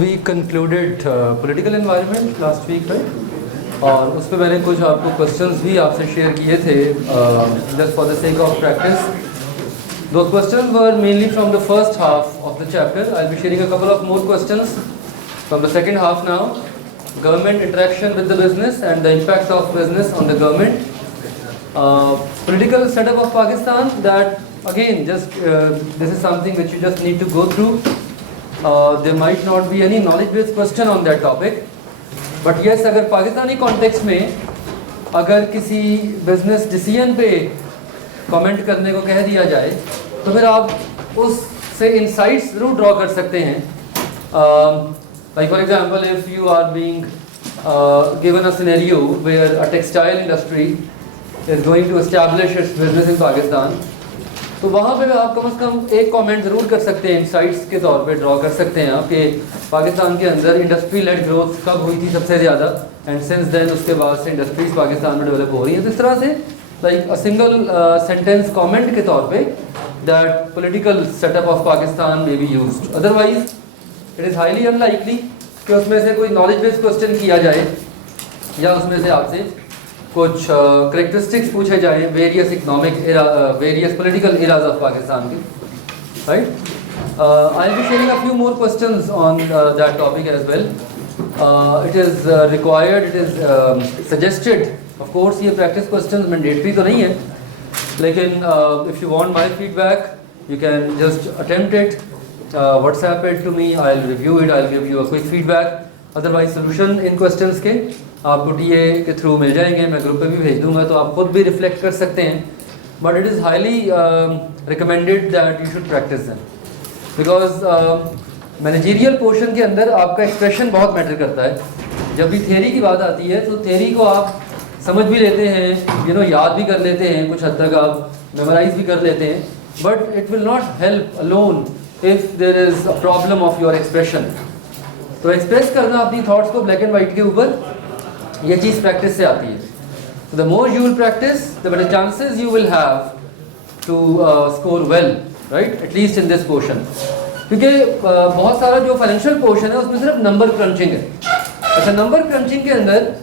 we concluded political environment last week, right? और उस पर मैंने कुछ आपको questions भी आपसे share किए थे just for the sake of practice. Those questions were mainly from the first half of the chapter. I'll be sharing a couple of more questions from the second half now. Government interaction with the business and the impact of business on the government. Political setup of Pakistan, that again just this is something which you just need to go through. There might not be any knowledge based question on that topic, but yes, अगर Pakistani context में अगर किसी business decision पे comment करने को कह दिया जाए तो फिर आप उससे insights ज़रूर draw कर सकते हैं. Like for example, if you are being given a scenario where a textile industry is going to establish its business in Pakistan, तो वहाँ पे आप कम से कम एक कमेंट ज़रूर कर सकते हैं, इंसाइट्स के तौर पे ड्रॉ कर सकते हैं आप कि पाकिस्तान के अंदर इंडस्ट्री लेड ग्रोथ कब हुई थी सबसे ज़्यादा, एंड सिंस देन उसके बाद से इंडस्ट्रीज पाकिस्तान में डेवलप हो रही हैं. तो इस तरह से like a single sentence comment के तौर पे that political setup of Pakistan may be used. Otherwise it is highly unlikely कि उसमें से कोई नॉलेज बेस्ड क्वेश्चन किया जाए या उसमें से आपसे कुछ करेक्टरिस्टिक्स पूछे जाएं various economic era, various political eras of Pakistan के, right. I will be sharing a few more questions on that topic as well. It is required, it is suggested. Of course ये प्रैक्टिस क्वेश्चंस मैंडेटरी तो नहीं है, लेकिन if you want my feedback you can just attempt it, WhatsApp it to me, I will review it, I will give you a quick feedback. Otherwise solution in questions के आपको TA के through मिल जाएंगे, मैं group पे भी भेज दूंगा, तो आप खुद भी रिफ्लेक्ट कर सकते हैं. But it is highly recommended that you should practice them, because managerial portion के अंदर आपका एक्सप्रेशन बहुत मैटर करता है. जब भी थ्योरी की बात आती है तो थ्योरी को आप समझ भी लेते हैं, याद भी कर लेते हैं, कुछ हद तक आप मेमोराइज भी कर लेते हैं, but it will not help alone if there is a problem of your expression. तो एक्सप्रेस करना अपनी थॉट्स को ब्लैक एंड वाइट के ऊपर, ये चीज़ प्रैक्टिस से आती है. The more you will practice the better chances you will have to score well, right, at least in this portion. क्योंकि बहुत सारा जो फाइनेंशियल पोर्शन है उसमें सिर्फ नंबर क्रंचिंग है. अच्छा, नंबर क्रंचिंग के अंदर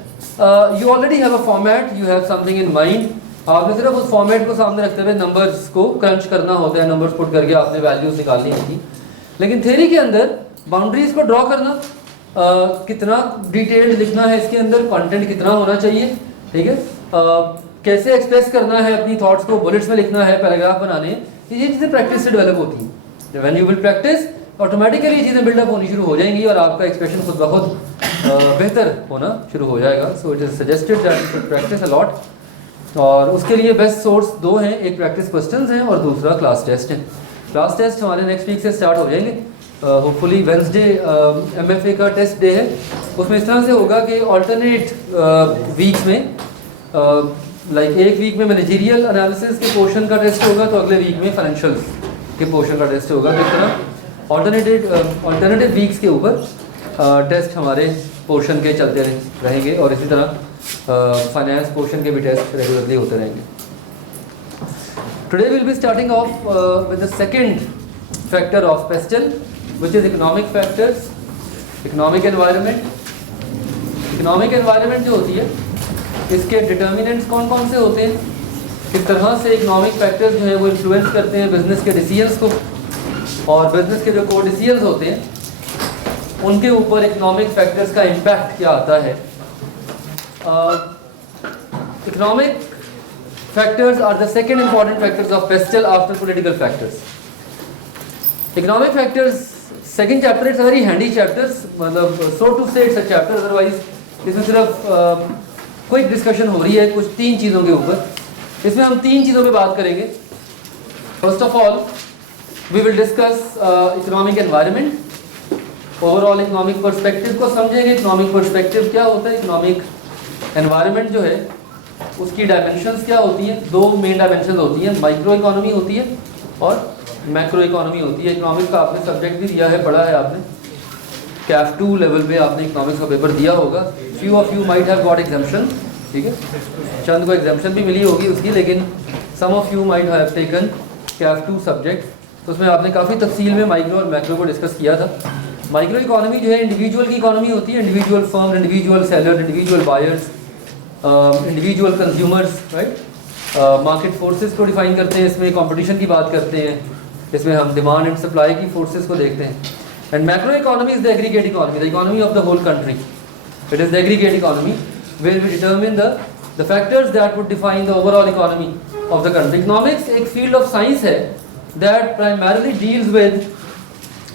you already have a format, you have something in mind. आपने सिर्फ उस फॉर्मेट को सामने रखते हुए नंबर्स को क्रंच करना होता है, नंबर्स पुट करके आपने वैल्यूज निकालनी होती. लेकिन थ्योरी के अंदर बाउंड्रीज को ड्रॉ करना, कितना डिटेल्ड लिखना है इसके अंदर, कंटेंट कितना होना चाहिए, ठीक है, कैसे एक्सप्रेस करना है अपनी थॉट्स को, बुलेट्स में लिखना है, पैराग्राफ बनाने, ये चीज़ें प्रैक्टिस से डेवलप होती हैं. When you will practice automatically ये चीज़ें बिल्डअप होनी शुरू हो जाएंगी और आपका एक्सप्रेशन खुद ब खुद बेहतर होना शुरू हो जाएगा. So it is suggested that you should practice a lot. और उसके लिए बेस्ट सोर्स दो हैं, एक प्रैक्टिस क्वेश्चंस हैं और दूसरा क्लास टेस्ट है. क्लास टेस्ट हमारे नेक्स्ट वीक से स्टार्ट हो जाएंगे. होपफुली वेंसडे MFA का टेस्ट डे है. उसमें इस तरह से होगा कि ऑल्टरनेट वीक्स में, लाइक एक वीक में मैनेजरियल एनालिसिस के पोर्शन का टेस्ट होगा तो अगले वीक में फाइनेंशियल के पोर्शन का टेस्ट होगा. तो इस तरह ऑल्टरनेटिव वीक्स के ऊपर टेस्ट हमारे पोर्शन के चलते रहेंगे और इसी तरह फाइनेंस पोर्शन के भी टेस्ट रेगुलरली होते रहेंगे. Today will be starting of with the second factor of pastel, which is economic factors, economic environment. Economic environment जो होती है इसके determinants कौन कौन से होते हैं, किस तरह से economic factors जो है वो influence करते हैं business के decisions को, और business के जो core decisions होते हैं उनके ऊपर economic factors का impact क्या आता है. Economic factors are the second important factors of pestle after political factors. Economic factors second chapter, it's a very handy chapter, मतलब सो टू से इट्स अ चैप्टर. अदरवाइज इसमें सिर्फ क्विक डिस्कशन हो रही है कुछ तीन चीज़ों के ऊपर. इसमें हम तीन चीज़ों पे बात करेंगे. First of all we will discuss economic environment. Overall economic perspective को समझेंगे. इकोनॉमिक पर्सपेक्टिव क्या होता है, इकोनॉमिक एनवायरनमेंट जो है उसकी डायमेंशंस क्या होती हैं. दो मेन डायमेंशन होती हैं, माइक्रो इकोनॉमी होती है और मैक्रो इकोनॉमी होती है. इकोनॉमिक्स का आपने सब्जेक्ट भी दिया है, पढ़ा है आपने, कैफ 2 लेवल पे आपने इकोनॉमिक्स का पेपर दिया होगा. Few of you might have got exemption, ठीक है, चंद को एग्जाम्पशन भी मिली होगी उसकी, लेकिन some of you might have taken CAF 2 subject. तो उसमें आपने काफ़ी तफसील में माइक्रो और मैक्रो को डिस्कस किया था. माइक्रो इकोनॉमी जो है इंडिविजुअल की इकोनॉमी होती है, individual firm, individual seller, individual buyers, individual consumers, right. Market forces को डिफाइन करते हैं, इसमें कंपटीशन की बात करते हैं, इसमें हम डिमांड एंड सप्लाई की फोर्सेस को देखते हैं। And macro economy is the aggregate economy, the economy of the whole country. It is the aggregate economy where we determine the factors that would define the overall economy of the country. Economics एक field of science है that primarily deals with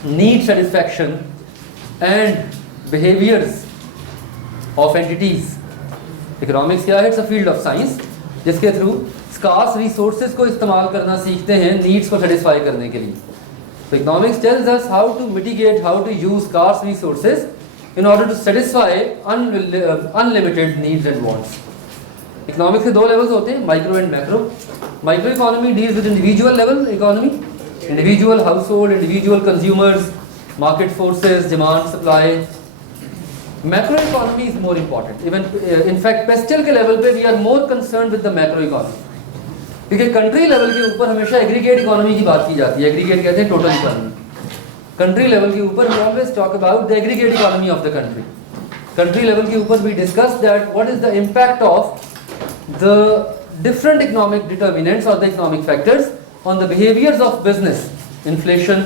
need satisfaction and behaviours of entities. Economics क्या है? It's a field of science जिसके through scars resources को इस्तेमाल करना सीखते हैं नीड्स को सेटिस्फाई करने के लिए। तो economics tells us how to mitigate, how to use scarce resources in order to satisfy unlimited needs and wants. Economics के दो लेवल्स होते हैं, micro and macro. Micro economy deals with individual level economy, individual household, individual consumers, market forces, demand supply. Macro economy is more important, even in fact PESTLE के level पे we are more concern with the macro economy, क्योंकि country level के ऊपर हमेशा aggregate economy की बात की जाती है। एग्रीगेट कहते हैं टोटल इकोनॉमी। कंट्री लेवल के ऊपर we always talk about the aggregate economy of the country. Country level के ऊपर we discuss that what is the impact of the different economic determinants और the economic factors on the behaviours of business, inflation,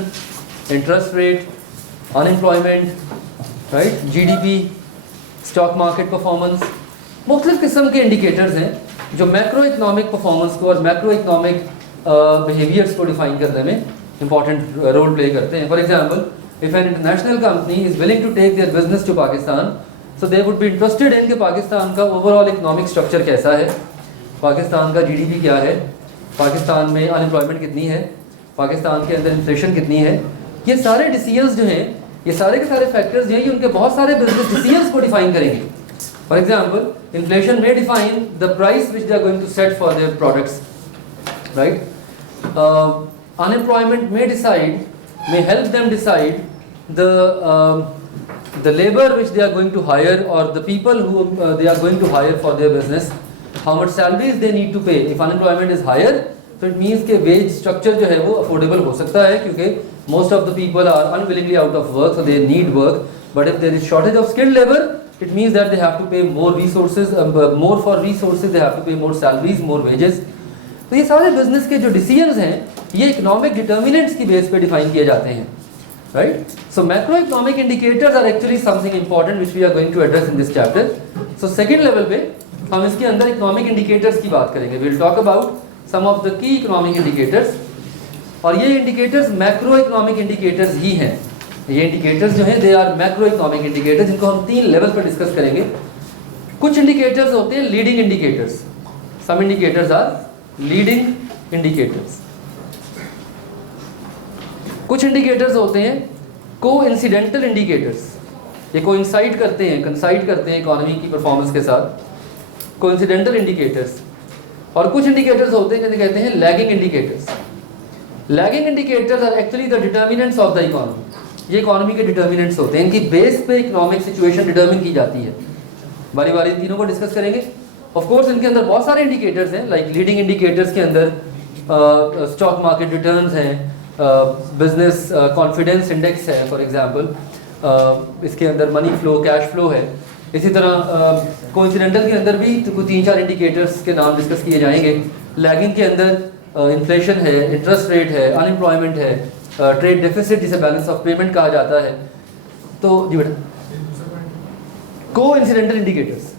interest rate, unemployment, right, GDP, stock market performance. मुख्तलिफ किस्म के indicators हैं जो macro economic performance को और macro economic behaviours को define करने में इंपॉर्टेंट रोल प्ले करते हैं। For example, if an international company is willing to take their business to Pakistan, so they would be interested in कि पाकिस्तान का ओवरऑल इकोनॉमिक स्ट्रक्चर कैसा है, पाकिस्तान का जीडीपी क्या है, पाकिस्तान में अनएम्प्लॉयमेंट कितनी है, पाकिस्तान के अंदर इन्फ्लेशन कितनी है। ये सारे डिसीजंस जो हैं, ये सारे के सारे फैक्टर्स जो हैं, ये उनके बहुत सारे बिजनेस डिसीजंस को डिफाइन करेंगे। फॉर एग्जांपल, इन्फ्लेशन में define the price which they are going to set for their products, right. Unemployment में decide, may help them decide the labor which they are going to hire or the people who they are going to hire for their business, how much salaries they need to pay. If unemployment is higher, so it means कि wage structure जो है वो affordable हो सकता है, क्योंकि most of the people are unwillingly out of work, so they need work. But if there is shortage of skilled labor, it means that they have to pay more resources, more for resources, they have to pay more salaries, more wages. तो ये सारे business के जो decisions हैं, ये economic determinants की base पे define किए जाते हैं, right. So macro economic indicators are actually something important which we are going to address in this chapter. So second level पे हम इसके अंदर इकोनॉमिक इंडिकेटर्स की बात करेंगे। We will talk about some of the key economic indicators, और ये indicators macro economic indicators ही हैं। ये इंडिकेटर्स जो हैं they are macro economic indicators, जिनको हम 3 लेवल पर डिस्कस करेंगे। कुछ इंडिकेटर्स होते हैं leading indicators, some indicators are leading indicators. कुछ इंडिकेटर्स होते हैं कोइंसिडेंटल इंडिकेटर्स, ये कोइंसाइड करते हैं, कंसाइड करते हैं इकोनॉमी की परफॉर्मेंस के साथ, कोइंसिडेंटल इंडिकेटर्स। और कुछ इंडिकेटर्स होते हैं जिन्हें कहते हैं lagging indicators. Lagging indicators are actually the determinants of the economy. ये इकोनॉमी के डिटर्मिनेंट्स होते हैं, इनकी बेस पे इकोनॉमिक सिचुएशन डिटर्मिन की जाती है। बारी बारी इन तीनों को डिस्कस करेंगे। ऑफ कोर्स इनके अंदर बहुत सारे इंडिकेटर्स हैं, लाइक लीडिंग इंडिकेटर्स के अंदर स्टॉक मार्केट रिटर्न्स हैं, बिजनेस कॉन्फिडेंस इंडेक्स है फॉर एग्जांपल, इसके अंदर मनी फ्लो, कैश फ्लो है। इसी तरह कोइंसिडेंटल के अंदर भी 3-4 इंडिकेटर्स के नाम डिस्कस किए जाएंगे। लैगिंग के अंदर इन्फ्लेशन है, इंटरेस्ट रेट है, अनएम्प्लॉयमेंट है, ट्रेड डेफिसिट जिसे बैलेंस ऑफ पेमेंट कहा जाता है। तो जी बेटा, coincidental indicators,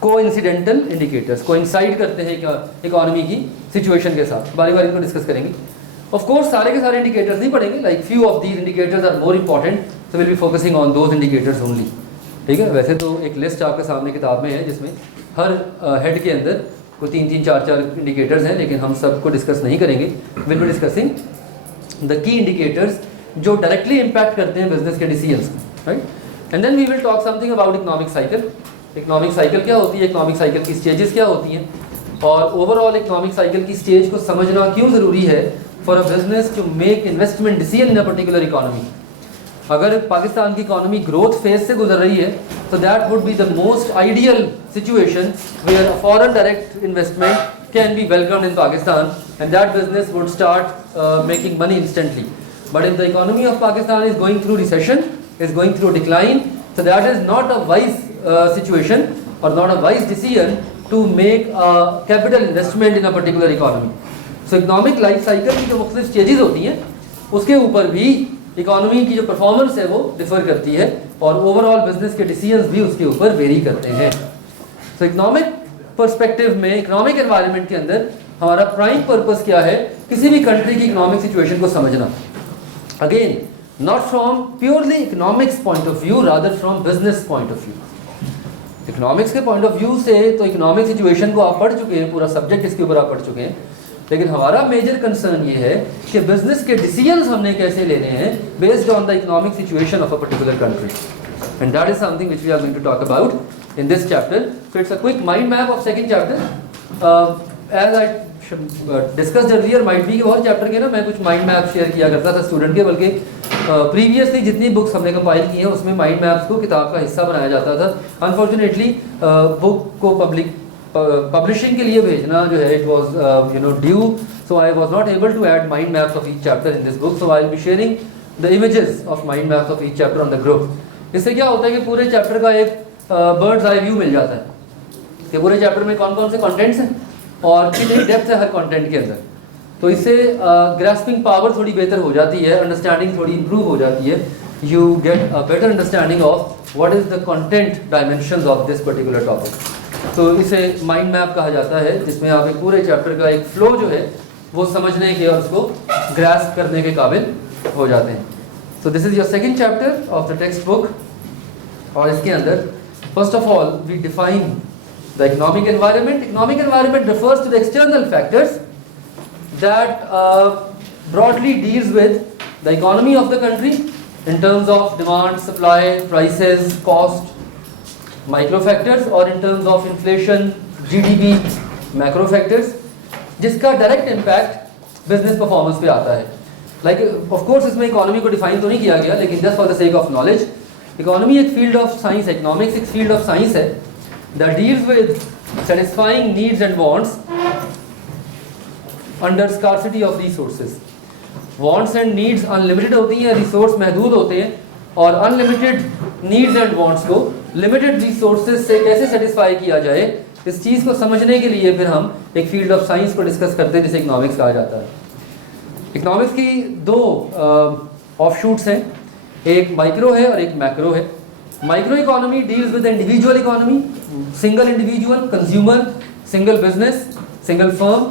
coincidental indicators coincide करते हैं इकोनॉमी की सिचुएशन के साथ। बारी बारी इनको डिस्कस करेंगे। ऑफ कोर्स सारे के सारे इंडिकेटर्स नहीं पढ़ेंगे, like few of these indicators are more important, so will be focusing on those indicators only, ठीक है। वैसे तो एक लिस्ट आपके सामने किताब में है जिसमें हर हेड के अंदर कोई 3-3, 4-4 इंडिकेटर्स हैं, लेकिन हम सबको डिस्कस नहीं करेंगे। Will be discussing the key indicators जो डायरेक्टली इम्पैक्ट करते हैं बिजनेस के डिसीजंस को, right. And then we will talk something about economic cycle. Economic cycle क्या होती है, इकोनॉमिक साइकिल की स्टेजेस क्या होती हैं, और ओवरऑल इकोनॉमिक साइकिल की स्टेज को समझना क्यों ज़रूरी है for a business to make investment decision in a particular economy. अगर पाकिस्तान की इकोनॉमी ग्रोथ फेज से गुजर रही है, तो that would be the most ideal situation where foreign direct investment can be welcomed in Pakistan and that business would start making money instantly. But if the economy of Pakistan is going through recession, is going through decline, so that is not a wise situation or not a wise decision to make a capital investment in a particular economy. So economic life cycle की जो मुख्तलिफ stages होती हैं उसके ऊपर भी economy की जो परफॉर्मेंस है वो डिफर करती है और ओवरऑल बिजनेस के डिसीजंस भी उसके ऊपर वेरी करते हैं. सो इकोनॉमिक पर्सपेक्टिव में, इकोनॉमिक एनवायरनमेंट के अंदर हमारा प्राइम पर्पस क्या है, किसी भी कंट्री की इकोनॉमिक सिचुएशन को समझना. Again not from purely economics point of view, rather from business point of view. Economics के पॉइंट ऑफ व्यू से तो इकोनॉमिक सिचुएशन को आप पढ़ चुके हैं, पूरा सब्जेक्ट इसके ऊपर आप पढ़ चुके हैं, लेकिन हमारा मेजर कंसर्न ये है कि बिजनेस के डिसीजंस हमने कैसे लेने हैं based on the economic situation of a particular country, and that is something which we are going to talk about in this chapter. So it's a quick mind map of second chapter. As I discussed earlier, might be और chapter के ना मैं कुछ mind map share किया करता था student के, बल्कि प्रीवियसली जितनी बुक्स हमने कंपाइल की हैं उसमें माइंड मैप्स को किताब का हिस्सा बनाया जाता था. अनफॉर्चुनेटली बुक को पब्लिशिंग के लिए भेजना जो है it was due, so I was not able to add mind maps of each chapter in this book. So I will be sharing the images of mind maps of each chapter on the group. इससे क्या होता है कि पूरे chapter का एक birds eye view मिल जाता है कि पूरे चैप्टर में कौन कौन से कंटेंट्स हैं और कितनी डेप्थ है हर कंटेंट के अंदर. तो इससे ग्रास्पिंग पावर थोड़ी बेहतर हो जाती है, अंडरस्टैंडिंग थोड़ी इंप्रूव हो जाती है. You get a better understanding of what is the content dimensions of this particular topic. तो इसे माइंड मैप कहा जाता है, जिसमें आप एक पूरे चैप्टर का एक फ्लो जो है वो समझने के और उसको ग्रास्प करने के काबिल हो जाते हैं. So this is your second chapter of the textbook, और इसके अंदर first of all we define the economic environment. Economic environment refers to the external factors that broadly deals with the economy of the country in terms of demand, supply, prices, cost, micro factors, or in terms of inflation, GDP, macro factors, जिसका direct impact business performance पे आता है. Like of course इसमें economy को define तो नहीं किया गया, लेकिन just for the sake of knowledge, economy एक field of science, economics एक field of science है that deals with satisfying needs and wants under scarcity of resources. Wants and needs unlimited होती हैं, resource महदूद होते हैं, और unlimited needs and wants को limited resources से कैसे satisfy किया जाए, इस चीज़ को समझने के लिए फिर हम एक field of science को डिस्कस करते हैं जिसे economics कहा जाता है. Economics की दो offshoots हैं, एक माइक्रो है और एक मैक्रो है. Micro economy deals with individual economy, single individual, consumer, single business, single firm,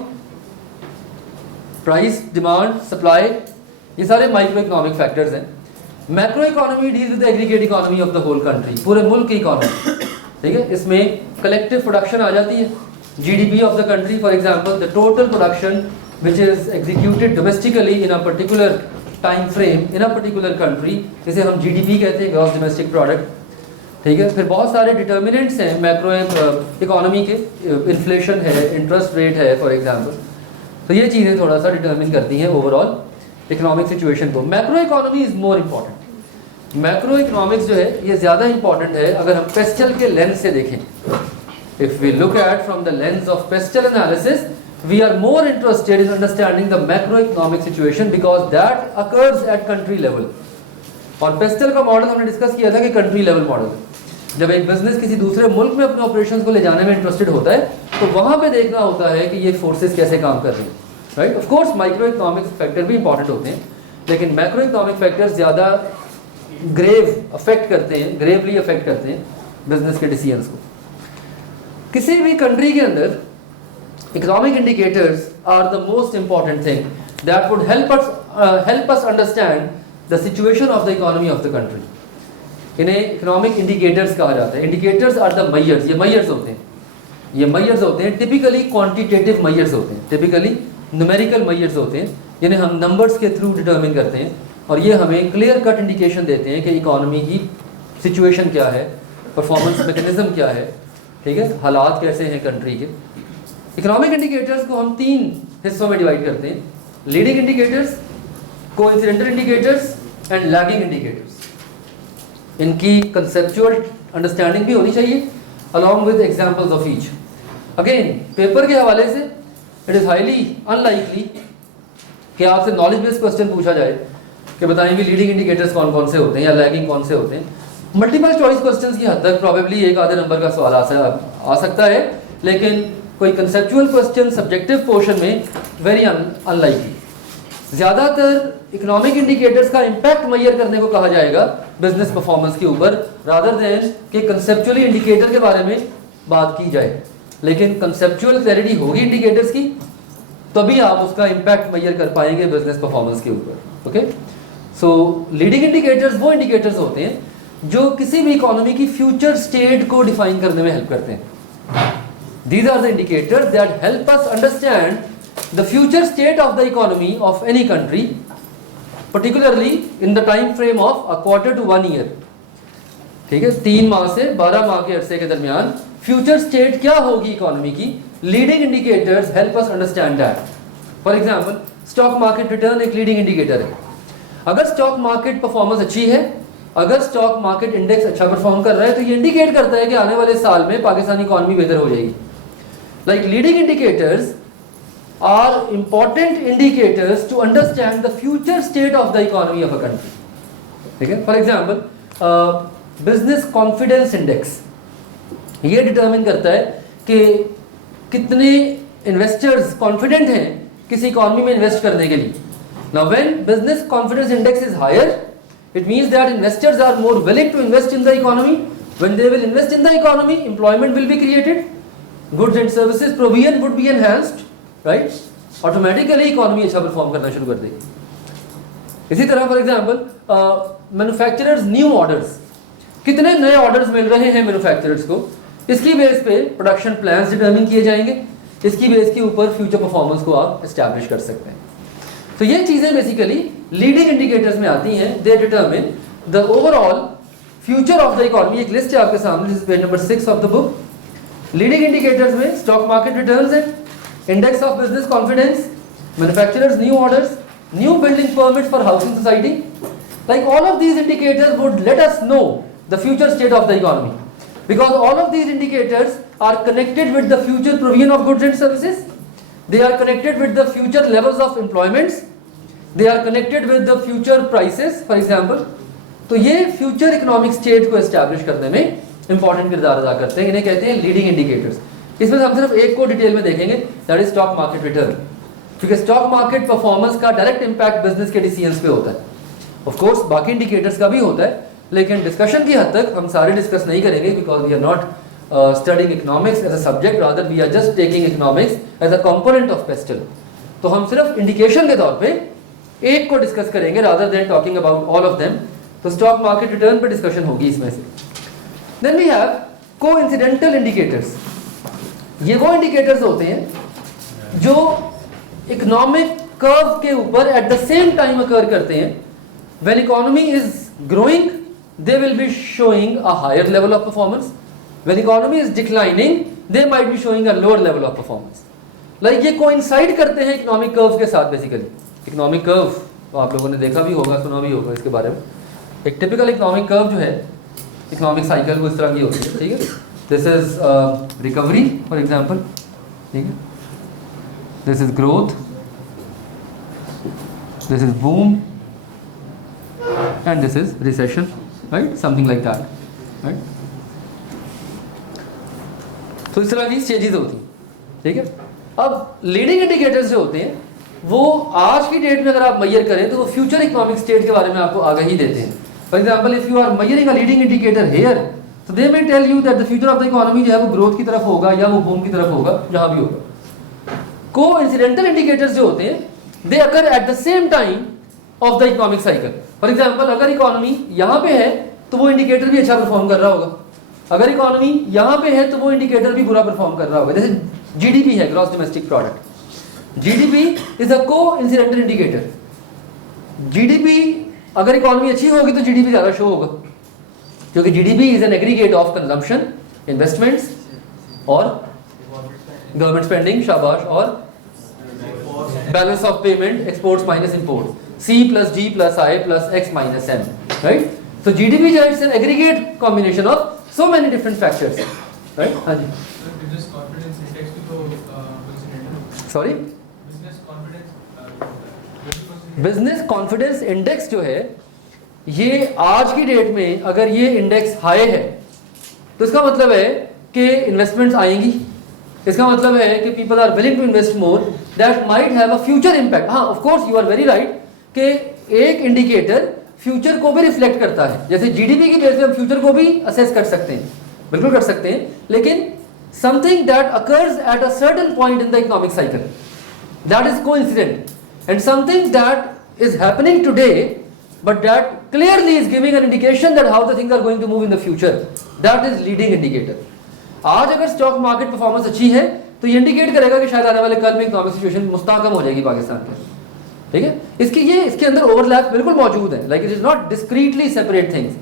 price, demand, supply, ये सारे माइक्रो इकोनॉमिक फैक्टर्स हैं. Macro economy deals with aggregate economy of the whole country, पूरे मुल्क की इकोनॉमी. ठीक है, इसमें कलेक्टिव प्रोडक्शन आ जाती है, GDP of the country. For example the total production which is executed domestically in a particular time frame in a particular country, जिसे हम जीडीपी कहते हैं, ग्रॉस डोमेस्टिक प्रोडक्ट. ठीक है, फिर बहुत सारे डिटर्मिनेंट्स हैं मैक्रो इकोनॉमी के, इन्फ्लेशन है, इंटरेस्ट रेट है फॉर एग्जांपल. तो ये चीज़ें थोड़ा सा डिटर्मिन करती हैं ओवरऑल इकोनॉमिक सिचुएशन को. Macro economy is more important. Macro economics जो है ये ज़्यादा इंपॉर्टेंट है अगर हम पेस्टल के लेंस से देखें. If we look at from the lens of PESTLE analysis, we are more interested in understanding the macroeconomic situation because that occurs at country level. और पेस्टल का मॉडल हमने डिस्कस किया था कि कंट्री लेवल मॉडल. जब एक business किसी दूसरे मुल्क में अपने ऑपरेशंस को ले जाने में इंटरेस्टेड होता है तो वहाँ पे देखना होता है कि ये फोर्सेस कैसे काम कर रही हैं. Right, of course micro economic factor भी इंपॉर्टेंट होते हैं, लेकिन मैक्रो इकोनॉमिक फैक्टर्स ज़्यादा ग्रेवली अफेक्ट करते हैं बिजनेस के डिसीजंस को. किसी भी कंट्री के अंदर economic indicators are the most important thing that would help us understand the situation of the economy of the country. इन्हें economic indicators कहा जाता है. Indicators are the measures. ये measures होते हैं, ये measures होते हैं. Typically quantitative measures होते हैं, typically numerical measures होते हैं, जिन्हें हम numbers के through determine करते हैं, और ये हमें clear cut indication देते हैं कि economy की situation क्या है, performance mechanism क्या है. ठीक है, हालात कैसे हैं कंट्री के. इकोनॉमिक इंडिकेटर्स को हम तीन हिस्सों में डिवाइड करते हैं: leading indicators, coincidental indicators and lagging indicators. इनकी कंसेप्चुअल अंडरस्टैंडिंग भी होनी चाहिए along with examples of each. Again paper के हवाले से इट इज़ हाईली अनलाइकली कि आपसे नॉलेज बेस्ड क्वेश्चन पूछा जाए कि बताएं भी लीडिंग इंडिकेटर्स कौन कौन से होते हैं या लैगिंग कौन से होते हैं। मल्टीपल चॉइस क्वेश्चंस की हद तक प्रॉबेबली एक आधे नंबर का सवाल आ सकता है, लेकिन कोई कंसेप्चुअल क्वेश्चन सब्जेक्टिव पोर्शन में वेरी अनलाइकली। ज़्यादातर इकोनॉमिक इंडिकेटर्स का इम्पैक्ट मैयर करने को कहा जाएगा बिजनेस परफॉर्मेंस के ऊपर, रादर देन कि कंसेप्चुअली इंडिकेटर के बारे में बात की जाए। लेकिन कंसेप्चुअल क्लैरिटी होगी इंडिकेटर्स की तभी आप उसका इम्पैक्ट मैयर कर पाएंगे बिजनेस परफॉर्मेंस के ऊपर। ओके, सो लीडिंग इंडिकेटर्स वो इंडिकेटर्स होते हैं जो किसी भी इकोनॉमी की फ्यूचर स्टेट को डिफाइन करने में हेल्प करते हैं। These are the indicators that help us understand the future state of the economy of any country, particularly in the time frame of a quarter to 1 year. ठीक है, 3 माह से 12 माह के अरसे के दरमियान फ्यूचर स्टेट क्या होगी इकोनॉमी की। Leading indicators help us understand that. For example, stock market return एक लीडिंग इंडिकेटर है। अगर स्टॉक मार्केट परफॉर्मेंस अच्छी है, अगर स्टॉक मार्केट इंडेक्स अच्छा परफॉर्म कर रहा है, तो ये इंडिकेट करता है कि आने वाले साल में पाकिस्तानी इकोनॉमी बेहतर हो जाएगी। Like leading indicators are important indicators to understand the future state of the economy of a country. ठीक है, for example business confidence index ये डिटरमिन करता है कि कितने इन्वेस्टर्स कॉन्फिडेंट हैं किसी इकोनॉमी में इन्वेस्ट करने के लिए। Now when business confidence index is higher, it means that investors are more willing to invest in the economy. When they will invest in the economy, employment will be created, goods and services provision would be enhanced, right? Automatically economy अच्छा perform करना शुरू कर देगी। इसी तरह for example manufacturers new orders, कितने नए orders मिल रहे हैं मैन्युफैक्चरर्स को, इसकी बेस पे प्रोडक्शन प्लान्स डिटरमिन किए जाएंगे, इसकी बेस के ऊपर फ्यूचर परफॉर्मेंस को आप एस्टैब्लिश कर सकते हैं। तो ये चीजें बेसिकली लीडिंग इंडिकेटर्स में आती हैं। They determine the overall future of the economy. एक लिस्ट है आपके सामने, this is page number 6 of the book. Leading indicators में स्टॉक मार्केट रिटर्न्स है, index of business confidence, manufacturers new orders, new building permits for housing society. Like all of these indicators would let us know the future state of the economy, because all of these indicators are connected with the future provision of goods and services, they are connected with the future levels of employments, they are connected with the future prices for example। तो ये future economic state को establish करने में important किरदार अदा करते हैं, इन्हें कहते हैं लीडिंग इंडिकेटर्स। इसमें हम सिर्फ एक को डिटेल में देखेंगे, that is stock market return, क्योंकि स्टॉक मार्केट परफॉर्मेंस का डायरेक्ट इंपैक्ट बिजनेस के डिसीजंस पे होता है। ऑफ कोर्स बाकी इंडिकेटर्स का भी होता है, लेकिन डिस्कशन की हद तक हम सारे डिस्कस नहीं करेंगे, because we are not studying economics as a subject, rather we are just taking economics as a component of PESTEL। तो हम सिर्फ इंडिकेशन के तौर पे एक को डिस्कस करेंगे rather than talking about all of them। तो स्टॉक मार्केट रिटर्न पे डिस्कशन होगी इसमें से। Then we have coincidental indicators। ये वो इंडिकेटर्स होते हैं जो इकोनॉमिक कर्व के ऊपर एट द सेम टाइम अकर करते हैं। When economy is growing, they will be showing a higher level of performance। When economy is declining, they might be showing a lower level of performance। Like ये coincide करते हैं economic curve के साथ। Basically economic curve तो आप लोगों ने देखा भी होगा, सुना भी होगा इसके बारे में। एक टिपिकल इकोनॉमिक कर्व जो है, इकोनॉमिक साइकिल वो इस तरह की होती है, ठीक है। This is recovery for example, ठीक है, this is growth, this is boom and this is recession, right, something like that, right. तो इस तरह की स्टेजेस होती हैं, ठीक है। अब लीडिंग इंडिकेटर्स जो होते हैं वो आज की डेट में अगर आप मैयर करें तो वो फ्यूचर इकोनॉमिक स्टेट के बारे में आपको आगाही देते हैं। For example, if you are measuring a leading indicator here, तो they may tell you that the future of the economy जो है वो ग्रोथ की तरफ होगा या वो बूम की तरफ होगा, जहां भी होगा। कोइंसिडेंटल इंडिकेटर्स जो होते हैं, they occur at the same time of the economic cycle. For example, अगर इकोनॉमी यहाँ पे है तो वो इंडिकेटर भी अच्छा परफॉर्म कर रहा होगा, अगर इकोनॉमी यहाँ पे है तो वो इंडिकेटर भी बुरा परफॉर्म कर रहा होगा। जैसे जीडीपी है, gross domestic product, GDP is a coincidental indicator. GDP अगर इकोनॉमी अच्छी होगी तो जीडीपी ज्यादा शो होगा, क्योंकि GDP is an aggregate of consumption, investments और गवर्नमेंट स्पेंडिंग, शाबाश, और balance of payment, exports minus import, C plus D plus I plus X minus M, right. So GDP जो है it's an aggregate combination of so many different factors, right? हाँ जी। Business confidence index भी तो coincidental। Sorry? Business confidence 20% business confidence index जो है ये आज की डेट में अगर ये इंडेक्स हाई है तो इसका मतलब है कि इन्वेस्टमेंट्स आएंगी, इसका मतलब है कि people are willing to invest more, that might have a future impact. हाँ, of course you are very right कि एक इंडिकेटर फ्यूचर को भी रिफ्लेक्ट करता है। जैसे जीडीपी की बेस पे हम फ्यूचर को भी असेस कर सकते हैं, बिल्कुल कर सकते हैं, लेकिन something that occurs at a certain point in the economic cycle, that is coincident, and something that is happening today but that clearly is giving an indication that how the things are going to move in the future, that is leading indicator। आज अगर stock market performance अच्छी है तो ये indicate करेगा कि शायद आने वाले कल में इकोनॉमिक सिचुएशन मुस्तहकम हो जाएगी पाकिस्तान के, ठीक है। इसके अंदर ओवरलैप बिल्कुल मौजूद है, like it is not discretely separate things,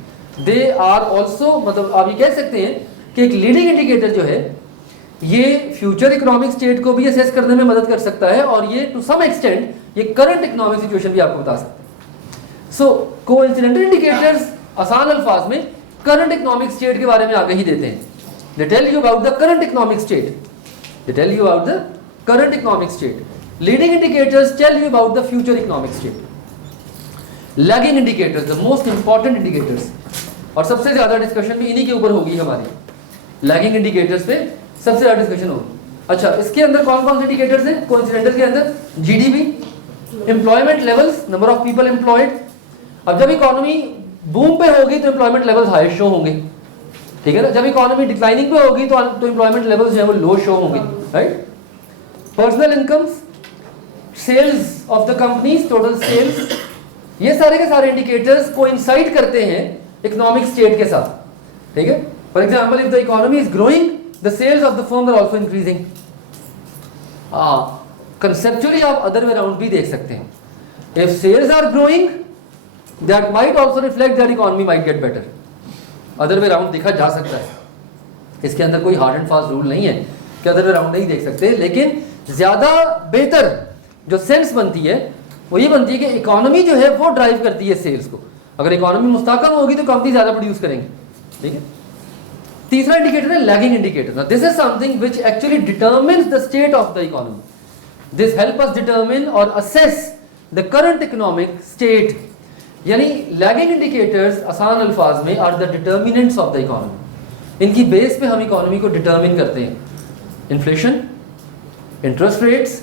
they are also, मतलब आप ये कह सकते हैं कि एक लीडिंग इंडिकेटर जो है ये फ्यूचर इकोनॉमिक स्टेट को भी असेस करने में मदद कर सकता है और ये टू सम एक्सटेंट ये करंट इकोनॉमिक सिचुएशन भी आपको बता सकता है। सो कोइंसिडेंटल इंडिकेटर्स आसान अल्फाज में करंट इकोनॉमिक स्टेट के बारे में आगे ही देते हैं। They tell you about the current economic state, they tell you about the current economic state. Leading indicators tell you about the future economic state. Lagging indicators the most important indicators, और सबसे ज्यादा discussion भी इन्हीं के ऊपर होगी हमारी, lagging indicators पे सबसे ज्यादा डिस्कशन होगी। अच्छा, इसके अंदर कौन कौन से इंडिकेटर्स हैं कोइंसिडेंटल के अंदर? GDP, employment levels, number of people employed. अब जब इकोनॉमी बूम पे होगी तो एम्प्लॉयमेंट लेवल्स हाई शो होंगे, ठीक है ना। जब इकोनॉमी डिक्लाइनिंग पे होगी तो एम्प्लॉयमेंट लेवल्स जो है वो लो शो होंगे, right. Personal incomes, sales of the companies, total sales, ये सारे के सारे इंडिकेटर्स कोइंसाइड करते हैं इकोनॉमिक स्टेट के साथ, ठीक है। For example, if the economy is growing the sales of the firm are also increasing. Conceptually आप अदर वे अराउंड भी देख सकते हैं, if sales are growing that might also reflect that economy might get better, other way round देखा जा सकता है। इसके अंदर कोई हार्ड एंड फास्ट रूल नहीं है कि अदर वे राउंड नहीं देख सकते, लेकिन ज्यादा बेहतर जो सेंस बनती है वो ये बनती है कि इकोनॉमी जो है वो ड्राइव करती है सेल्स को। अगर इकोनॉमी मुस्तहकम होगी तो कंपनी ज्यादा प्रोड्यूस करेंगे, ठीक है। तीसरा इंडिकेटर है lagging indicator. This is something which actually determines the state of the economy. This help us determine और assess the current economic state. यानी लैगिंग इंडिकेटर्स आसान अल्फाज में are the determinants of the economy. इनकी base पे हम economy को determine करते हैं। Inflation, interest rates,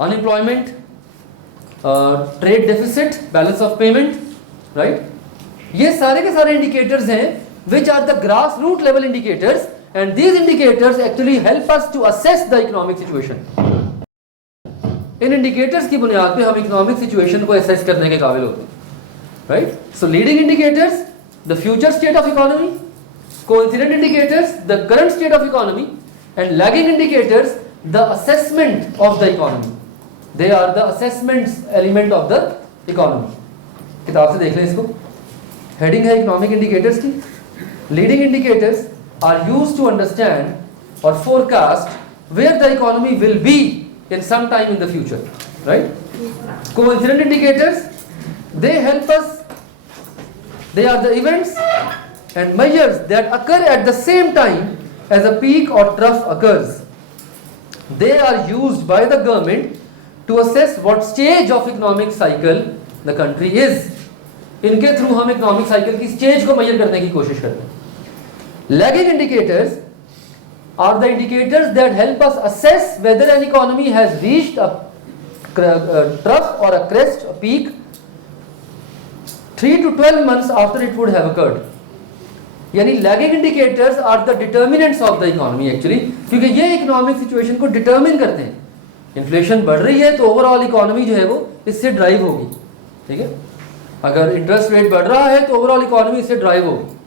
unemployment, trade deficit, balance of payment, right. ये सारे के सारे इंडिकेटर्स हैं which are the grassroots level indicators, and these indicators actually help us to assess the economic situation. In indicators की बुनियाद पे हम इकोनॉमिक सिचुएशन को असेस करने के काबिल होते हैं, right. So leading indicators the future state of economy, coincident indicators the current state of economy, and lagging indicators the assessment of the economy. They are the assessments element of the economy. किताब से देख लें इसको, heading है economic indicators की। Leading indicators are used to understand और forecast where the economy will be in some time in the future, right? Coincident indicators, they help us, they are the events and measures that occur at the same time as a peak or trough occurs. They are used by the government to assess what stage of economic cycle the country is. इनके through हम economic cycle की stage को major करने की कोशिश करते हैं। Lagging indicators are the indicators that help us assess whether an economy has reached a trough or a crest, a peak 3 to 12 months after it would have occurred. यानी lagging indicators are the determinants of the economy actually, क्योंकि ये economic situation को determine करते हैं। Inflation बढ़ रही है तो ओवरऑल इकोनॉमी जो है वो इससे ड्राइव होगी, ठीक है। अगर इंटरेस्ट रेट बढ़ रहा है तो ओवरऑल इकोनॉमी इससे ड्राइव होगी।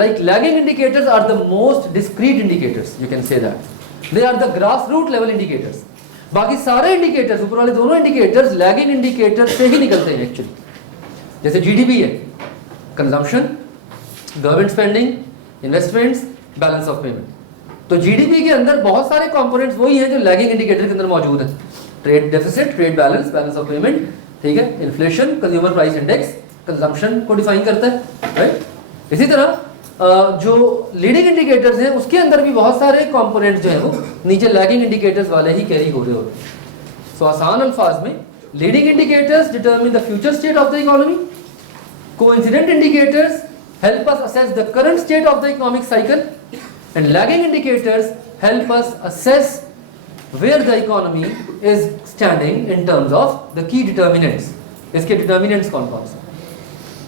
Like lagging indicators are the most discrete indicators, you can say that. They are the grassroots level indicators. बाकी सारे indicators, ऊपर वाले दोनों indicators lagging indicators से ही निकलते हैं actually. जैसे GDP है, consumption, government spending, investments, balance of payment. तो GDP के अंदर बहुत सारे components वही हैं जो lagging indicator के अंदर मौजूद हैं। Trade deficit, trade balance, balance of payment, ठीक है, inflation, consumer price index, consumption को define करता है, right? इसी तरह जो लीडिंग इंडिकेटर्स हैं उसके अंदर भी बहुत सारे कंपोनेंट्स जो हैं वो नीचे लैगिंग इंडिकेटर्स वाले ही कैरी हो रहे होते हैं। सो आसान अल्फाज में leading indicators determine the future state of the economy. Coincident indicators help us assess the current state of the economic cycle, and lagging indicators help us assess where the economy is standing in terms of the key determinants. इसके determinants कौन कौन से?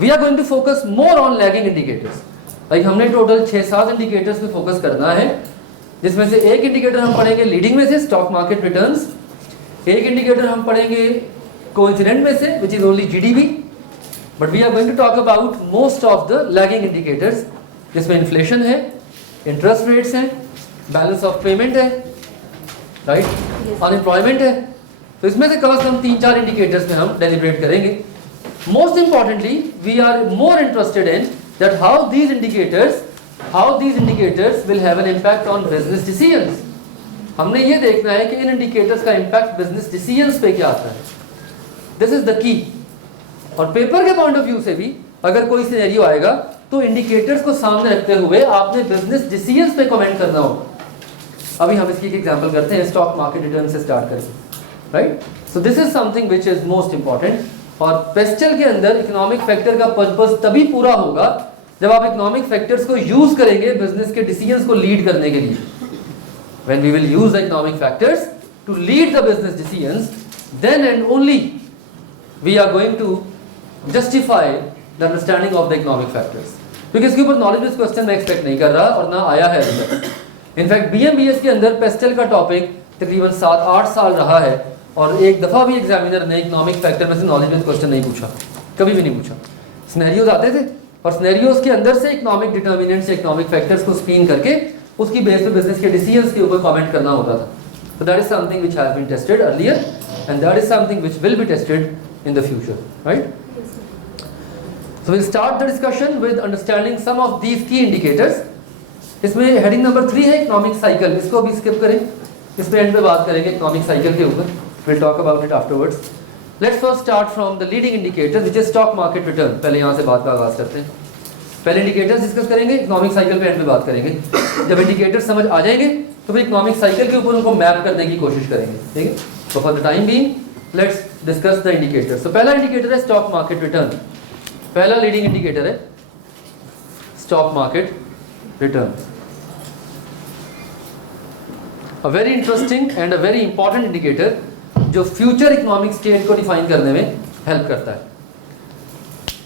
We are going to focus more on lagging indicators. Like हमने total 6-7 indicators पे focus करना है, जिसमें से एक इंडिकेटर हम पढ़ेंगे लीडिंग में से स्टॉक मार्केट रिटर्न्स, एक इंडिकेटर हम पढ़ेंगे कोइंसिडेंट में से which is only GDP, but we are going to talk about most of the lagging indicators, जिसमें इन्फ्लेशन है, इंटरेस्ट रेट्स हैं, बैलेंस ऑफ पेमेंट है, राइट, अनएम्प्लॉयमेंट है. तो इसमें से कम 3-4 इंडिकेटर्स में हम डेलिब्रेट करेंगे. Most importantly we are more interested in that how these indicators will have an impact on business decisions. हमने ये देखना है कि इन indicators का impact business decisions पे क्या आता है. This is the key. और पेपर के पॉइंट ऑफ व्यू से भी अगर कोई सिनेरियो आएगा तो इंडिकेटर्स को सामने रखते हुए आपने बिजनेस डिसीजंस पे कमेंट करना होगा. अभी हम इसकी एक एग्जांपल करते हैं स्टॉक मार्केट रिटर्न से स्टार्ट करके, right. So this is something which is most important. और पेस्टल के अंदर इकोनॉमिक फैक्टर का पर्पस तभी पूरा होगा जब आप इकोनॉमिक फैक्टर्स को यूज करेंगे बिजनेस के डिसीजंस को लीड करने के लिए. When we will use the economic factors to lead the business decisions, then and only we are going to justify the understanding of the economic factors. क्योंकि इसके ऊपर नॉलेज बेस्ड क्वेश्चन मैं expect नहीं कर रहा और ना आया है अभी तक. इनफैक्ट बीएमबीएस के अंदर पेस्टल का टॉपिक तकरीबन 7-8 साल रहा है और एक दफ़ा भी एग्जामिनर ने इकोनॉमिक फैक्टर में से नॉलेज बेस्ड क्वेश्चन नहीं पूछा, कभी भी नहीं पूछा. सिनेरियोज आते थे और सिनेरियोज के अंदर से इकोनॉमिक डिटर्मिनेंट्स या इकोनॉमिक फैक्टर्स को स्क्रीन करके उसकी बेस पे बिजनेस के डिसीजंस के ऊपर कमेंट करना होता था. So that is something which has been tested earlier and that is something which will be tested in the future, right? So we'll start the discussion with understanding some of these key indicators. इसमें heading number 3 है economic cycle. इसको अभी skip करें, इस पे and पे बात करेंगे इकोनॉमिक साइकिल के ऊपर. We'll talk about it afterwards. Let's first start from the leading indicator which is stock market return. पहले यहाँ से बात का आगाज करते हैं. पहले इंडिकेटर्स डिस्कस करेंगे, इकोनॉमिक साइकिल पे एंड पे बात करेंगे. जब इंडिकेटर्स समझ आ जाएंगे तो फिर इकोनॉमिक साइकिल के ऊपर उनको मैप करने की कोशिश करेंगे, ठीक है. So for the time being, let's discuss the indicators. So पहला इंडिकेटर है स्टॉक मार्केट रिटर्न. पहला लीडिंग इंडिकेटर है stock market return. A very interesting and a very important indicator जो फ्यूचर इकोनॉमिक स्टेट को डिफाइन करने में help करता है.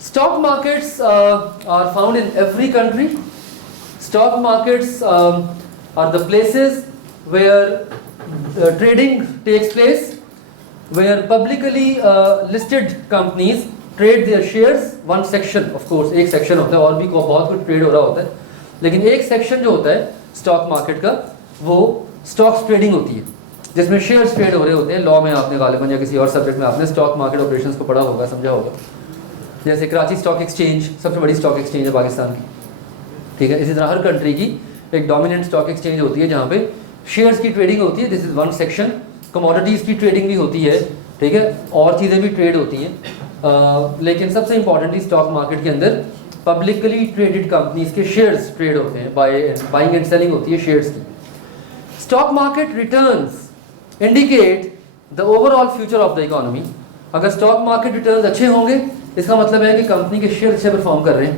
Stock markets are found in every country. Stock markets are the places where trading takes place, where publicly listed companies trade their shares. One section, of course एक section होता है, और भी बहुत कुछ ट्रेड हो रहा होता है, लेकिन एक सेक्शन जो होता है स्टॉक मार्केट का वो स्टॉक्स ट्रेडिंग होती है, जिसमें शेयर्स ट्रेड हो रहे होते हैं. लॉ में आपने गालिबन या किसी और सब्जेक्ट में आपने स्टॉक मार्केट ऑपरेशंस को पढ़ा होगा, समझा होगा. जैसे कराची स्टॉक एक्सचेंज सबसे बड़ी स्टॉक एक्सचेंज है पाकिस्तान की, ठीक है. इसी तरह हर कंट्री की एक डोमिनेंट स्टॉक एक्सचेंज होती है जहाँ पे शेयर्स की ट्रेडिंग होती है. This is one section. Commodities की ट्रेडिंग भी होती है, ठीक है, और चीज़ें भी ट्रेड होती हैं. लेकिन सबसे इंपॉर्टेंटली स्टॉक मार्केट के अंदर पब्लिकली ट्रेडेड कंपनीज के शेयर्स ट्रेड होते हैं, बाइंग एंड सेलिंग होती है शेयर्स की. Stock market returns indicate the overall future of the economy. अगर स्टॉक मार्केट रिटर्न्स अच्छे होंगे इसका मतलब है कि कंपनी के शेयर अच्छे परफॉर्म कर रहे हैं,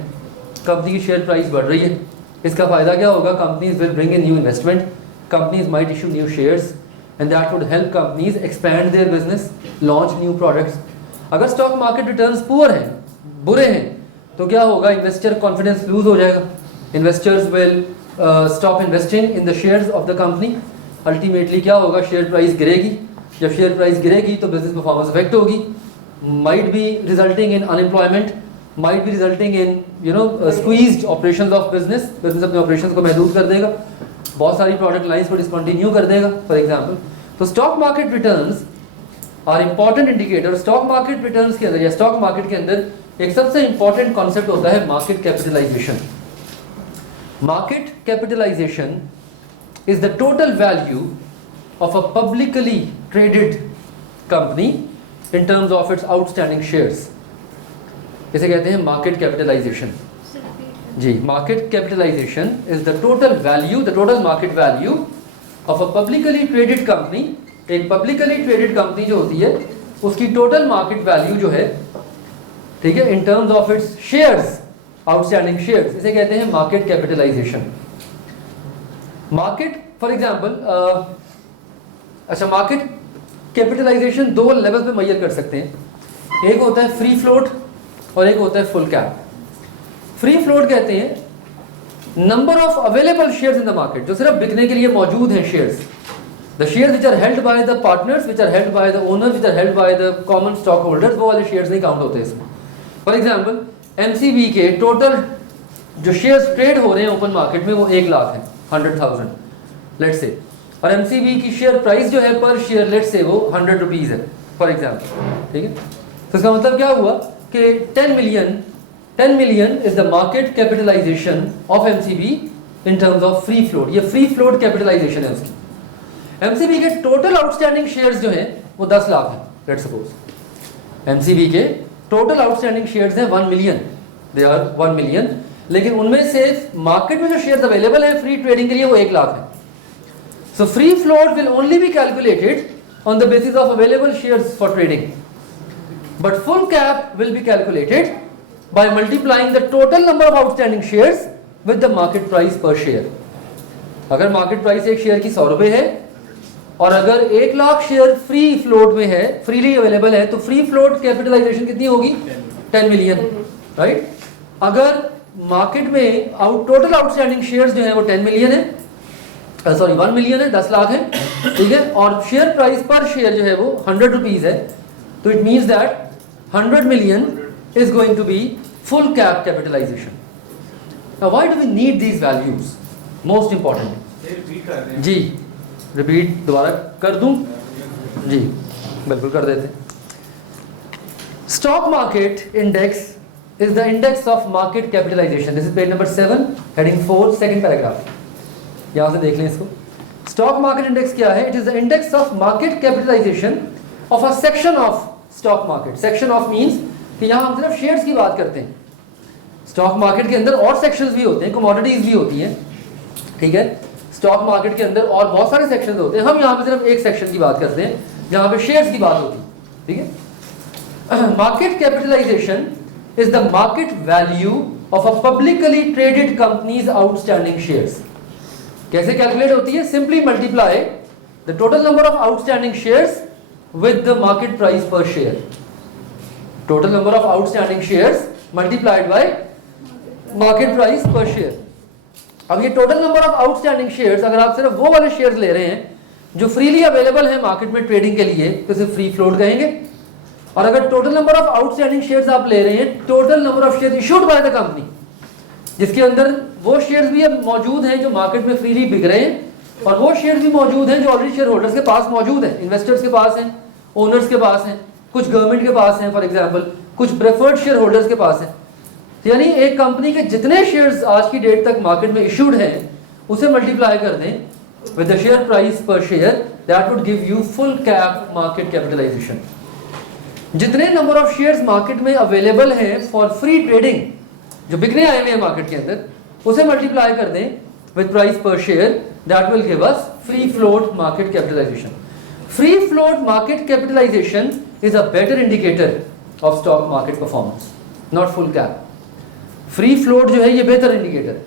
कंपनी की शेयर प्राइस बढ़ रही है. इसका फ़ायदा क्या होगा? Companies will bring in new investment, companies might issue new shares and that would help companies expand their business, launch new products. अगर स्टॉक मार्केट रिटर्न्स पुअर हैं, बुरे हैं, तो क्या होगा? इन्वेस्टर कॉन्फिडेंस लूज हो जाएगा. Investors will stop investing in the shares of the company. Ultimately क्या होगा? शेयर प्राइस गिरेगी. जब शेयर प्राइस गिरेगी तो बिजनेस परफॉर्मेंस अफेक्ट होगी, might be resulting in unemployment, might be resulting in squeezed operations of business. Business अपने operations को महदूद कर देगा, बहुत सारी प्रोडक्ट लाइंस को डिसकंटिन्यू कर देगा फॉर एग्जांपल. तो stock market returns are important indicator. Stock market returns के अंदर या स्टॉक मार्केट के अंदर एक सबसे इंपॉर्टेंट कॉन्सेप्ट होता है market capitalization. Market capitalization is the total value of a publicly traded company in terms of its outstanding shares. इसे कहते हैं मार्केट कैपिटलाइजेशन. जी, market capitalisation is the total value, the total market value of a publicly traded company. एक publicly traded company जो होती है उसकी total market value जो है, ठीक है, in terms of its shares, outstanding shares, इसे कहते हैं market capitalization. Market for example, अच्छा, मार्केट कैपिटलाइजेशन दो लेवल पे मेजर कर सकते हैं। एक होता है फ्री फ्लोट और एक होता है फुल कैप। फ्री फ्लोट कहते हैं number of available shares in the market, जो सिर्फ बिकने के लिए मौजूद हैं shares. The shares which are held by the partners, which are held by the owners, which are held by the common stock holders, वो वाले शेयर्स नहीं काउंट होते इसमें। फॉर एग्जाम्पल एमसीबी के टोटल जो शेयर्स ट्रेड हो रहे हैं ओपन मार्केट में वो 1 लाख है, 100,000 लेट्स से, और एमसीबी की शेयर प्राइस जो है पर शेयर लेट्स से वो 100 रुपीज़ है फॉर एग्जाम्पल, ठीक है। तो इसका मतलब क्या हुआ कि 10 million is the market capitalization of MCB in terms of free float. ये फ्री फ्लोट कैपिटलाइजेशन है उसकी। एमसीबी के टोटल आउटस्टैंडिंग शेयर्स जो हैं वो 10 लाख है लेट्स सपोज। एमसीबी के टोटल आउटस्टैंडिंग शेयर्स हैं 1 मिलियन, दे आर 1 मिलियन, लेकिन उनमें से मार्केट में जो शेयर्स अवेलेबल है फ्री ट्रेडिंग के लिए वो 1 लाख है। So free float will only be calculated on the basis of available shares for trading, but full cap will be calculated by multiplying the total number of outstanding shares with the market price per share. अगर market price एक share की 100 रुपए है और अगर 1 lakh share free float में है, freely available है, तो फ्री फ्लोट कैपिटलाइजेशन कितनी होगी? 10 मिलियन, राइट। अगर मार्केट में टोटल आउटस्टैंडिंग शेयर्स जो है वो 10 मिलियन है, सॉरी 1 मिलियन है, 10 लाख है, ठीक है, और शेयर प्राइस पर शेयर जो है वो 100 रुपीज है, तो it means that 100 million is going to be full cap capitalization. Now why do we need these values? Most important जी, रिपीट दोबारा कर दूं जी, बिल्कुल कर देते। Stock market index is the index of market capitalization. This is page number 7 heading 4 second paragraph, यहां से देख लें इसको। स्टॉक मार्केट इंडेक्स क्या है? It is the index of market capitalization of a section of stock market. Section of means कि यहां हम सिर्फ शेयर्स की बात करते हैं। स्टॉक मार्केट के अंदर और सेक्शंस भी होते हैं, कमोडिटीज भी होती हैं, ठीक है। स्टॉक मार्केट के अंदर और बहुत सारे सेक्शंस होते हैं, हम यहाँ पे सिर्फ एक सेक्शन की बात करते हैं जहाँ पे शेयर्स की बात होती है, ठीक है। Market capitalisation is the market value of a publicly traded company's outstanding shares. कैसे कैलकुलेट होती है? Simply multiply the total number of outstanding shares with the market price per share. Total number of outstanding shares multiplied by market price per share. अब ये total number of outstanding shares, अगर आप सिर्फ वो वाले shares ले रहे हैं जो फ्रीली अवेलेबल है मार्केट में ट्रेडिंग के लिए, तो इसे फ्री फ्लोट कहेंगे। और अगर total number of outstanding shares आप ले रहे हैं total number of shares issued by the company, जिसके अंदर वो शेयर्स भी अब मौजूद हैं जो मार्केट में फ्रीली बिक रहे हैं, और वो शेयर्स भी मौजूद हैं जो ऑलरेडी शेयर होल्डर्स के पास मौजूद हैं, इन्वेस्टर्स के पास हैं, ओनर्स के पास हैं, कुछ गवर्नमेंट के पास हैं, फॉर एग्जाम्पल कुछ प्रेफर्ड शेयर होल्डर्स के पास हैं। यानी एक कंपनी के जितने शेयर्स आज की डेट तक मार्केट में इशूड हैं उसे मल्टीप्लाई कर दें with the share price per share, that would give you full cap market capitalization. जितने नंबर ऑफ शेयर्स मार्केट में अवेलेबल हैं फॉर फ्री ट्रेडिंग, जो बिकने आए हुए हैं मार्केट के अंदर, उसे मल्टीप्लाई कर दें with price per share, that will give us free float market capitalization. Free float market capitalisation is a better indicator of stock market performance, not full cap. Free float जो है ये बेहतर indicator है,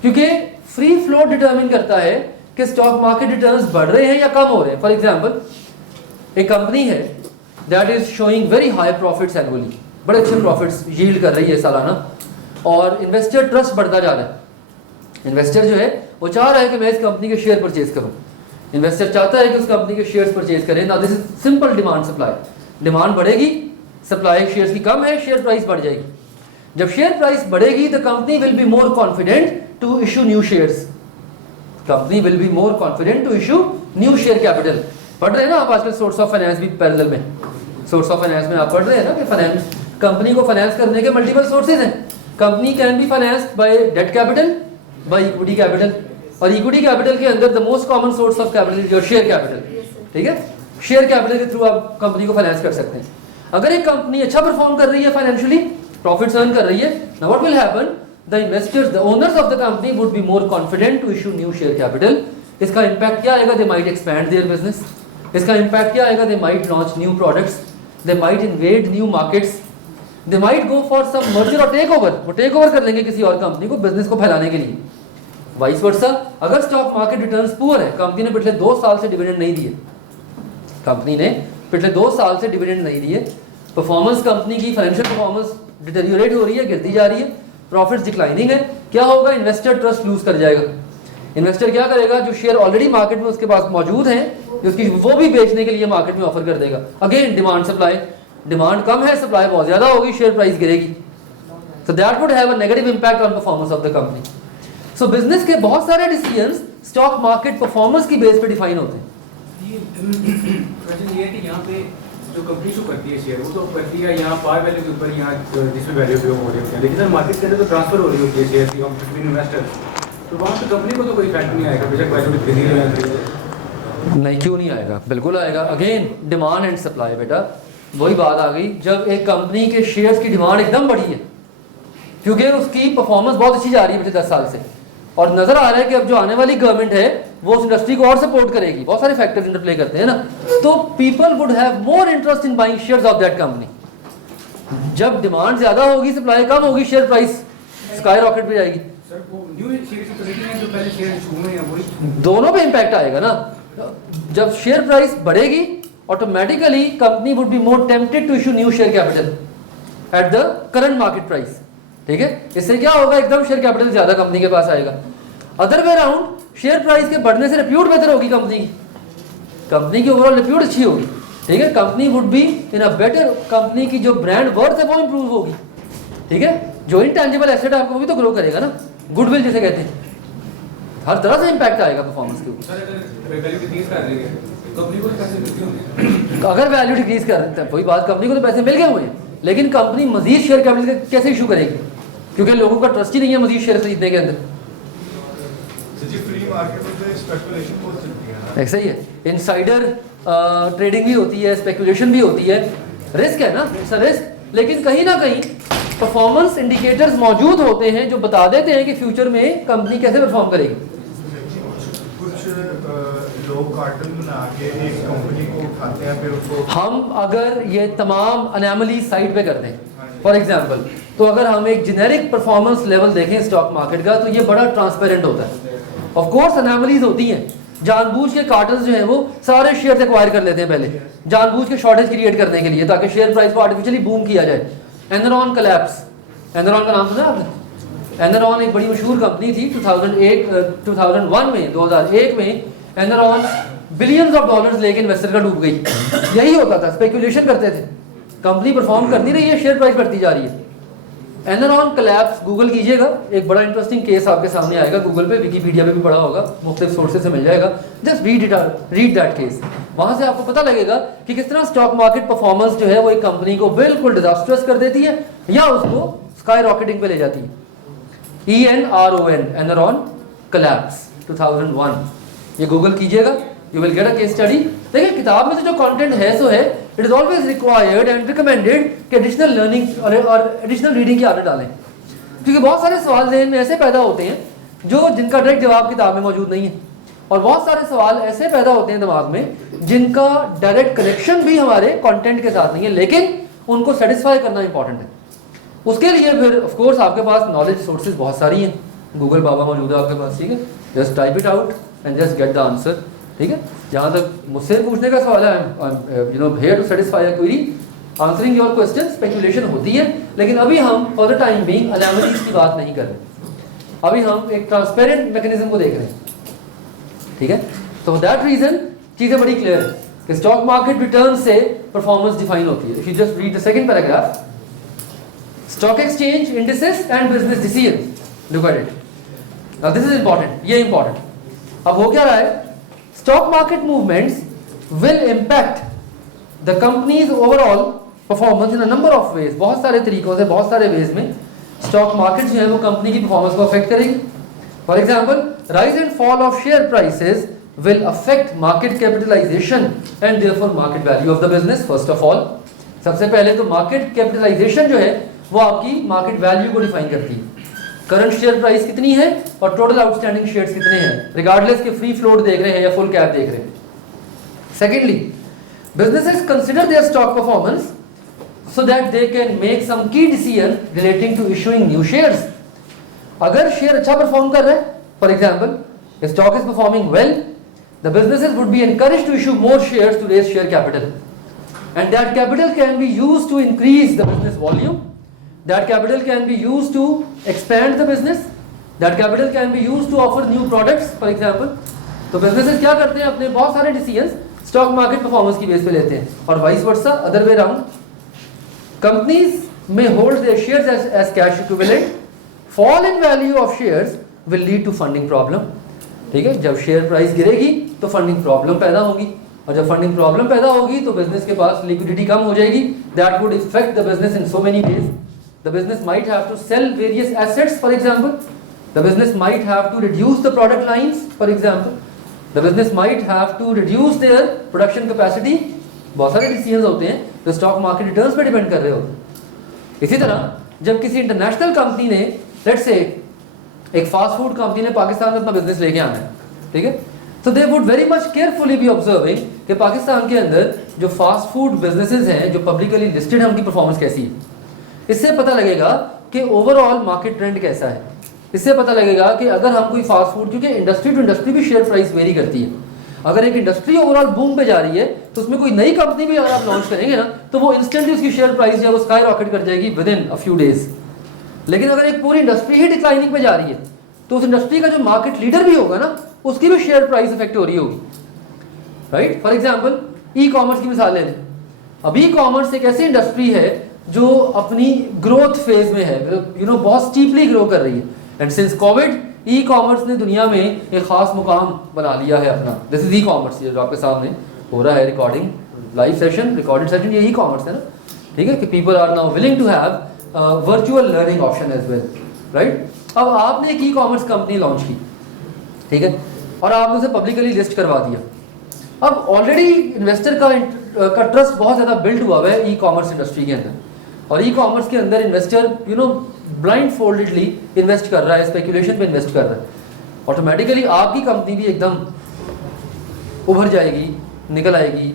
क्योंकि free float determine करता है कि stock market returns बढ़ रहे हैं या कम हो रहे हैं। फॉर एग्जांपल एक कंपनी है that is showing very high profits annually, बड़े अच्छे प्रॉफिट्स यील्ड कर रही है सालाना, और इन्वेस्टर ट्रस्ट बढ़ता जा रहा है। इन्वेस्टर जो है वो चाह रहा है कि मैं इस कंपनी के शेयर परचेज करूं, इन्वेस्टर चाहता है कि उस कंपनी के शेयर्स परचेज करें। Now this is simple demand supply. Demand बढ़ेगी, सप्लाई शेयर्स की कम है, शेयर प्राइस बढ़ जाएगी। जब शेयर प्राइस बढ़ेगी तो company will be more confident to issue new shares. Company will be more confident to issue new share capital. पढ़ रहे हैं ना आप आजकल सोर्स ऑफ फाइनेंस भी पैरेलल में, सोर्स ऑफ फाइनेंस में आप पढ़ रहे हैं ना कि फाइनेंस, कंपनी को फाइनेंस करने के मल्टीपल सोर्सेज हैं। Company can be financed by debt capital, by equity capital, और इक्विटी कैपिटल के अंदर the most common source of capital is your share capital, ठीक है। शेयर कैपिटल के थ्रू आप कंपनी को फाइनेंस कर सकते हैं। अगर एक कंपनी अच्छा परफॉर्म कर रही है फाइनेंशियली, प्रॉफिट्स अर्न कर रही है, now what will happen? The investors, the owners of the company would be more confident to issue new share capital. इसका impact क्या आएगा? They might expand their business. इसका impact क्या आएगा? They might launch new products. They might invade new markets, they might go for some merger और take over, वो take over कर लेंगे किसी और कंपनी को बिजनेस को फैलाने के लिए। वाइस वर्सा, अगर स्टॉक मार्केट रिटर्न्स पुअर है, कंपनी ने पिछले 2 साल से डिविडेंड नहीं दिए, कंपनी ने पिछले 2 साल से डिविडेंड नहीं दिए, परफॉर्मेंस कंपनी की फाइनेंशियल परफॉर्मेंस डिटेरियोरेट हो रही है, गिरती जा रही है, प्रॉफिट्स डिक्लाइनिंग है, क्या होगा? इन्वेस्टर ट्रस्ट लूज कर जाएगा। इन्वेस्टर क्या करेगा? जो शेयर ऑलरेडी मार्केट में उसके पास मौजूद हैं, उसकी वो भी बेचने के लिए मार्केट में ऑफर कर देगा। अगेन डिमांड सप्लाई, डिमांड कम है, सप्लाई बहुत ज्यादा होगी, शेयर प्राइस गिरेगी। So that would have a negative impact on performance of the company. So business के बहुत सारे डिसीजंस स्टॉक मार्केट परफॉर्मेंस की बेस पे डिफाइन होते हैं। ये है कि यहाँ पे जो कंपनी शो करती है शेयर, वो तो करती है यहाँ पार वैल्यू के ऊपर, यहाँ जिसमें वैल्यू पे हो रही होती है, लेकिन सर मार्केट के अंदर तो ट्रांसफर हो रही होती है शेयर की बिटवीन इन्वेस्टर, तो वहाँ पे कंपनी को तो कोई इफेक्ट नहीं आएगा, बेशक वैल्यू डिक्रीज हो जाएगी। नहीं, क्यों नहीं आएगा? बिल्कुल आएगा। अगेन डिमांड एंड सप्लाई, बेटा वही बात आ गई। जब एक कंपनी के शेयर्स की डिमांड एकदम बढ़ी है, क्योंकि उसकी परफॉर्मेंस बहुत अच्छी जा रही है पिछले 10 साल से, और नजर आ रहा है कि अब जो आने वाली गवर्नमेंट है वो उस इंडस्ट्री को और सपोर्ट करेगी, बहुत सारे फैक्टर्स इंटरप्ले करते हैं ना, तो people would have more interest in buying shares of that company. जब डिमांड ज्यादा होगी, सप्लाई कम होगी, शेयर प्राइस स्काई रॉकेट पे जाएगी। सर वो न्यू शेयर की पोजीशन है जो पहले शेयर छूए हैं, वही दोनों पे इंपैक्ट आएगा ना। जब शेयर प्राइस बढ़ेगी, automatically company would be more tempted to issue new share capital at the current market price. ठीक है, इससे क्या होगा? एकदम शेयर कैपिटल ज्यादा कंपनी के पास आएगा। Other way around, share price के बढ़ने से रिप्यूट बेहतर होगी कंपनी की ओवरऑल रिप्यूट अच्छी होगी। ठीक है, company would be in a better, company की जो ब्रांड वर्थ है वो इंप्रूव होगी। ठीक है, जो इंटेंजिबल एसेट है आपको वो भी तो ग्रो करेगा ना, गुडविल जिसे कहते हैं, हर तरह से इंपैक्ट आएगा परफॉर्मेंस के ऊपर। सर अगर वैल्यू डिक्रीज कर रही है कंपनी को पैसे मिलते होंगे, अगर वैल्यू डिक्रीज कर, वही बात, कंपनी को तो पैसे मिल गए हुए हैं, लेकिन कंपनी मजीद शेयर कैपिटल कैसे इशू करेगी? क्योंकि लोगों का ट्रस्ट ही नहीं है मजीद शेयर खरीदने के अंदर। ऐसा ही है, इनसाइडर ट्रेडिंग भी होती है, स्पेकुलेशन भी होती है, रिस्क है ना, इट्स अ रिस्क। लेकिन कहीं ना कहीं परफॉर्मेंस इंडिकेटर्स मौजूद होते हैं जो बता देते हैं कि फ्यूचर में कंपनी कैसे परफॉर्म करेगी। कुछ लोग कार्टन बना के एक कंपनी को उठाते हैं, फिर उसको हम अगर ये तमाम अनैमली साइड पे कर दें, फॉर एग्जांपल, तो अगर हम एक जेनेरिक परफॉर्मेंस लेवल देखें स्टॉक मार्केट का, तो ये बड़ा ट्रांसपेरेंट होता है। ऑफ कोर्स अनैमलीज होती हैं, जानबूझ के कार्टर्स जो हैं वो सारे शेयर एक्वायर कर लेते हैं पहले, जानबूझ के शॉर्टेज क्रिएट करने के लिए, ताकि शेयर प्राइस को आर्टिफिशियली बूम किया जाए। एनरॉन कोलैप्स, एनरॉन का नाम सुना आपने? एनरॉन एक बड़ी मशहूर कंपनी थी। 2001 में 2001 में एनरॉन बिलियंस ऑफ डॉलर्स लेके इन्वेस्टर का डूब गई। यही होता था, स्पेकुलेशन करते थे, कंपनी परफॉर्म कर नहीं रही है, शेयर प्राइस बढ़ती जा रही है। एनरॉन कोलैप्स, गूगल कीजिएगा, एक बड़ा इंटरेस्टिंग केस आपके सामने आएगा, गूगल पे, विकीपीडिया पे भी पढ़ा होगा, मुख्तलिफ सोर्सेज से मिल जाएगा, जस्ट रीड दैट केस। वहां से आपको पता लगेगा कि किस तरह स्टॉक मार्केट परफॉर्मेंस जो है वो एक कंपनी को बिल्कुल डिजास्टर्स कर देती है या उसको स्काई रॉकेटिंग पे ले जाती है। ENRON, एनरॉन कोलैप्स 2001, ये गूगल कीजिएगा, you will get a case study. देखिए किताब में तो जो कंटेंट है सो है, it is always required and recommended कि एडिशनल लर्निंग और एडिशनल रीडिंग की आदत डालें, क्योंकि बहुत सारे सवाल ज़हन में ऐसे पैदा होते हैं जो जिनका डायरेक्ट जवाब किताब में मौजूद नहीं है, और बहुत सारे सवाल ऐसे पैदा होते हैं दिमाग में जिनका डायरेक्ट कनेक्शन भी हमारे कंटेंट के साथ नहीं है, लेकिन उनको सेटिस्फाई करना इंपॉर्टेंट है। उसके लिए फिर ऑफ कोर्स आपके पास नॉलेज सोर्सेज बहुत सारी हैं, गूगल बाबा मौजूद है आपके पास। ठीक है, just type it out and just get the answer. ठीक है, जहाँ तक मुझसे पूछने का सवाल है, you know here to satisfy a query, answering your question. Speculation होती है, लेकिन अभी हम for the time being anomalies की बात नहीं कर रहे, अभी हम एक ट्रांसपेरेंट मैकेनिज्म को देख रहे हैं। ठीक है, तो फॉर दैट रीजन चीजें बड़ी क्लियर है कि स्टॉक मार्केट रिटर्न से परफॉर्मेंस डिफाइन होती है। If you just read the second paragraph, stock exchange indices and business decisions, look at it. Now this is important, ये इंपॉर्टेंट। अब हो क्या रहा है, stock market movements will impact the companies overall performance in a number of ways. बहुत सारे तरीकों से, बहुत सारे वेज में स्टॉक मार्केट जो है वो कंपनी की परफॉर्मेंस को अफेक्ट करेगी। For example, rise and fall of share prices will affect market capitalization and therefore market value of the business. First of all, सबसे पहले तो मार्केट कैपिटलाइजेशन जो है वो आपकी मार्केट वैल्यू को डिफाइन करती है। करंट शेयर प्राइस कितनी है और टोटल आउटस्टैंडिंग शेयर्स कितने हैं, रिगार्डलेस के फ्री फ्लोट देख रहे हैं या फुल कैप देख रहे हैं। Secondly, businesses consider their stock performance so that they can make some key decision relating to issuing new shares. अगर शेयर अच्छा परफॉर्म कर रहा है, for example stock is performing well, the businesses would be encouraged to issue more shares to raise share capital, and that capital can be used to increase the business volume, that capital can be used to expand the business, that capital can be used to offer new products for example. तो businesses क्या करते हैं, अपने बहुत सारे decisions stock market performance की base पे लेते हैं, और vice versa other way around. Companies may hold their shares as cash equivalent. Fall in value of shares will lead to funding problem. ठीक है, जब शेयर प्राइस गिरेगी तो फंडिंग प्रॉब्लम पैदा होगी, और जब फंडिंग प्रॉब्लम पैदा होगी तो बिजनेस के पास लिक्विडिटी कम हो जाएगी. That would effect the business in so many ways. The business might have to sell various assets for example, the business might have to reduce the product lines for example, the business might have to reduce their production capacity. बहुत सारे decisions होते हैं जो stock market returns पे depend कर रहे होते हैं. इसी तरह जब किसी इंटरनेशनल कंपनी ने, लेट्स से एक फास्ट फूड कंपनी ने पाकिस्तान में अपना बिजनेस लेके आना है, ठीक है, तो they would very much carefully B observing कि पाकिस्तान के अंदर जो फास्ट फूड बिजनेसेस हैं जो पब्लिकली लिस्टेड हैं उनकी परफॉर्मेंस कैसी है. इससे पता लगेगा कि ओवरऑल मार्केट ट्रेंड कैसा है. इससे पता लगेगा कि अगर हम कोई फास्ट फूड, क्योंकि इंडस्ट्री टू इंडस्ट्री भी शेयर प्राइस वेरी करती है, अगर एक इंडस्ट्री ओवरऑल बूम पे जा रही है तो उसमें कोई नई कंपनी भी अगर आप लॉन्च करेंगे ना तो वो इंस्टेंटली उसकी शेयर प्राइस जो है वो स्काई रॉकेट कर जाएगी with in a few days. लेकिन अगर एक पूरी इंडस्ट्री ही डिक्लाइनिंग पे जा रही है तो उस इंडस्ट्री का जो मार्केट लीडर भी होगा ना उसकी भी शेयर प्राइस इफेक्ट हो रही होगी. Right, for example e commerce की मिसाल ले लें. अब ई कॉमर्स एक ऐसी इंडस्ट्री है जो अपनी ग्रोथ फेज में है, बहुत स्टीपली ग्रो कर रही है. And since Covid e commerce ने दुनिया में एक खास मुकाम बना लिया है अपना. दिस इज ई कॉमर्स, ये जो आपके सामने हो रहा है recording live session, recorded session, ये ई कॉमर्स है ना. ठीक है, कि people are now willing to have virtual learning option as well. Right, अब आपने एक ई कॉमर्स कंपनी लॉन्च की, ठीक है, और आपने उसे पब्लिकली लिस्ट करवा दिया. अब ऑलरेडी इन्वेस्टर का ट्रस्ट बहुत ज़्यादा बिल्ड हुआ है ई कॉमर्स इंडस्ट्री के अंदर, और ई कॉमर्स के अंदर इन्वेस्टर ब्लाइंड फोल्डेडली इन्वेस्ट कर रहा है, स्पेकुलेशन पे इन्वेस्ट कर रहा है. ऑटोमेटिकली आपकी कंपनी भी एकदम उभर जाएगी, निकल आएगी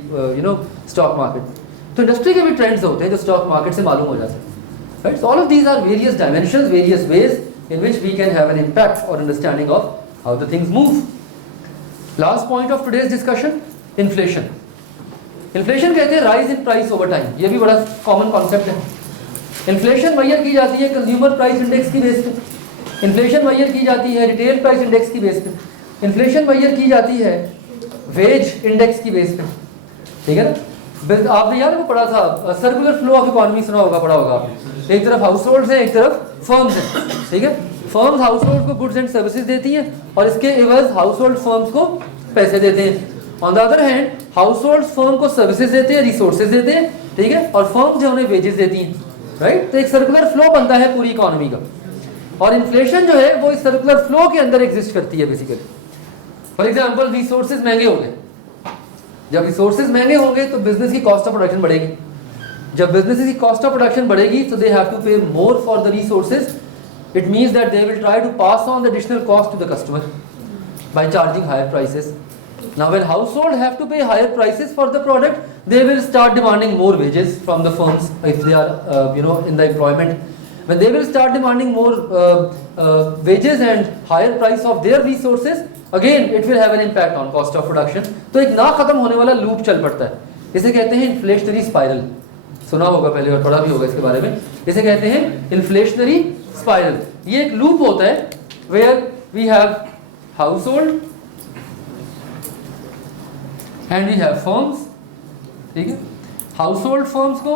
स्टॉक मार्केट. तो इंडस्ट्री के भी ट्रेंड्स होते हैं जो स्टॉक मार्केट से मालूम हो जाते हैं. Right, so all of these are various dimensions, various ways in which we can have an impact और understanding of how the things move. Last point of today's discussion, inflation. Inflation कहते हैं rise in price over time. ये भी बड़ा common concept है. Inflation measure की जाती है कंज्यूमर प्राइस इंडेक्स की बेस पे, इन्फ्लेशन मेजर की जाती है रिटेल प्राइस इंडेक्स की बेस पे, इन्फ्लेशन मेजर की जाती है वेज इंडेक्स की बेस पे. ठीक है ना, आपने यार वो पढ़ा था सर्कुलर फ्लो ऑफ इकोनॉमी, सुना होगा, पढ़ा होगा. एक तरफ हाउस होल्ड है, एक तरफ फर्म्स हैं. ठीक है, फर्म्स हाउस होल्ड को गुड्स एंड सर्विसेज देती हैं और इसके एवज हाउस होल्ड फर्म्स को पैसे देते हैं. On the other hand house hold firm को सर्विसेज देते हैं, रिसोर्सेज देते हैं, ठीक है, और फर्म जो उन्हें वेजेस देती हैं. राइट, तो एक सर्कुलर फ्लो बनता है पूरी इकोनॉमी का, और इन्फ्लेशन जो है वो इस सर्कुलर फ्लो के अंदर एग्जिस्ट करती है बेसिकली. फॉर एग्जांपल रिसोर्सेज महंगे होंगे, जब रिसोर्सेज महंगे होंगे तो बिजनेस की कॉस्ट ऑफ प्रोडक्शन बढ़ेगी. जब बिजनेस की कॉस्ट ऑफ प्रोडक्शन बढ़ेगी तो दे have to pay more for the resources. It means that they will try to pass on the additional cost to the customer by charging higher prices. Now when household have to pay higher prices for the product, they will start demanding more wages from the firms if they are in the employment. When they will start demanding more wages and higher price of their resources, again it will have an impact on cost of production. तो एक ना खत्म होने वाला loop चल पड़ता है. इसे कहते हैं इन्फ्लेशनरी स्पाइरल. सुना होगा पहले और पढ़ा भी होगा इसके बारे में. इसे कहते हैं इन्फ्लेशनरी स्पाइरल. ये एक लूप होता है where we have household and we have firms. ठीक है, हाउस होल्ड फर्म्स को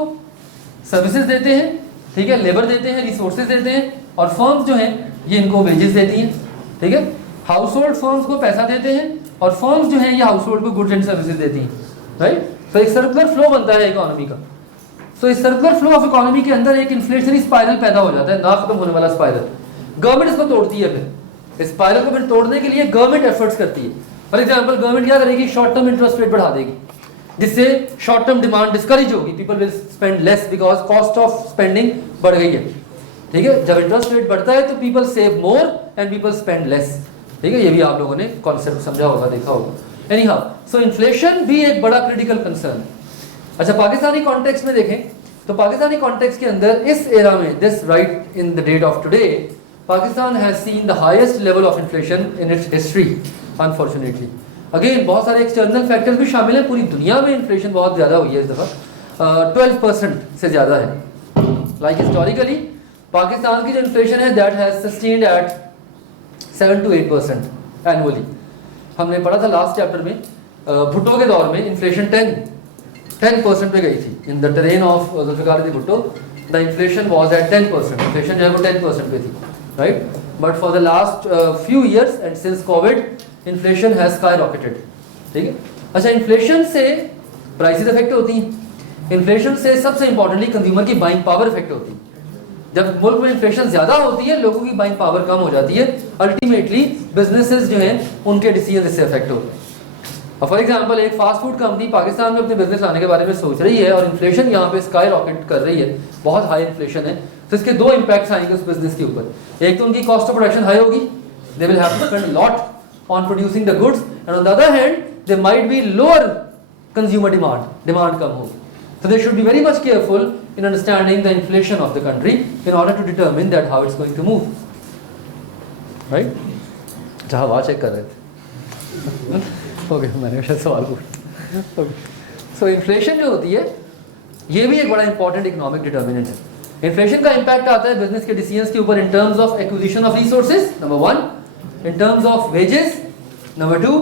सर्विसेज देते हैं, ठीक है, लेबर देते हैं, रिसोर्सेज देते हैं, और फर्म्स जो हैं ये इनको वेजेस देती हैं. ठीक है, हाउस होल्ड फर्म्स को पैसा देते हैं और फर्म्स जो हैं ये हाउस होल्ड को गुड्स एंड सर्विसेज देती हैं. राइट, तो एक सर्कुलर फ्लो बनता है इकोनॉमी का. तो इस सर्कुलर फ्लो ऑफ इकोनॉमी के अंदर एक इन्फ्लेशनरी स्पाइरल पैदा हो जाता है, ना खत्म होने वाला स्पाइरल. गवर्नमेंट इसको तोड़ती है. फिर इस स्पाइरल को फिर तोड़ने के लिए गवर्नमेंट एफर्ट्स करती है. फॉर एग्जाम्पल गवर्नमेंट क्या करेगी, शॉर्ट टर्म इंटरेस्ट रेट बढ़ा देगी, जिससे शॉर्ट टर्म डिमांड डिस्करेज होगी. People will spend less because cost of spending बढ़ गई है. ठीक है, जब इंटरेस्ट रेट बढ़ता है तो people save more and people spend less. ठीक है, ये भी आप लोगों ने कॉन्सेप्ट समझा होगा, देखा होगा. एनीहाउ, सो इन्फ्लेशन भी एक बड़ा क्रिटिकल कंसर्न. अच्छा, पाकिस्तानी कॉन्टेक्स्ट में देखें तो पाकिस्तानी कॉन्टेक्स्ट के अंदर इस एरा में, this right in the date of today, Pakistan has seen the highest level of inflation in its history unfortunately. Again बहुत सारे एक्सटर्नल फैक्टर्स भी शामिल हैं, पूरी दुनिया में इन्फ्लेशन बहुत ज़्यादा हुई है इस दफ़ा, 12% से ज़्यादा है। लाइक हिस्टोरिकली पाकिस्तान की जो इन्फ्लेशन है that has sustained at 7 to 8% annually. हमने पढ़ा था लास्ट चैप्टर में, भुट्टो के दौर में इन्फ्लेशन 10% पे गई थी। In the terrain of Zulfikar Ali Bhutto the inflation was at 10%, inflation जो है वो 10% पे थी, right. But for the last few years and since covid inflation has skyrocketed, ठीक है। अच्छा, इन्फ्लेशन से प्राइसेस इफेक्ट होती हैं, इन्फ्लेशन से सबसे इंपॉर्टेंटली कंज्यूमर की बाइंग पावर इफेक्ट होती है। जब मुल्क में इन्फ्लेशन ज़्यादा होती है लोगों की बाइंग पावर कम हो जाती है, अल्टीमेटली बिजनेसेस जो हैं उनके डिसीजन इससे अफेक्ट होते हैं। अब फॉर एग्जांपल एक फास्ट फूड कंपनी पाकिस्तान में अपने बिजनेस आने के बारे में सोच रही है और इन्फ्लेशन यहाँ पे स्काई रॉकेट कर रही है, बहुत हाई इन्फ्लेशन है, तो इसके दो इम्पैक्ट्स आएंगे उस बिजनेस के ऊपर। एक तो उनकी कॉस्ट ऑफ प्रोडक्शन हाई होगी, they will have to spend lot on producing the goods, and on the other hand they might be lower consumer demand कम होगी। So they should be very much careful in understanding the inflation of the country in order to determine that how it's going to move, right? अच्छा, हवा check कर रहे थे, okay, मैंने शायद सवाल पूछा। ओके, सो इन्फ्लेशन जो होती है ये भी एक बड़ा इंपॉर्टेंट इकोनॉमिक डिटर्मिनेंट है। इन्फ्लेशन का इम्पैक्ट आता है बिजनेस के डिसीजंस के ऊपर इन terms of acquisition of resources, number 1, in terms of wages, number 2,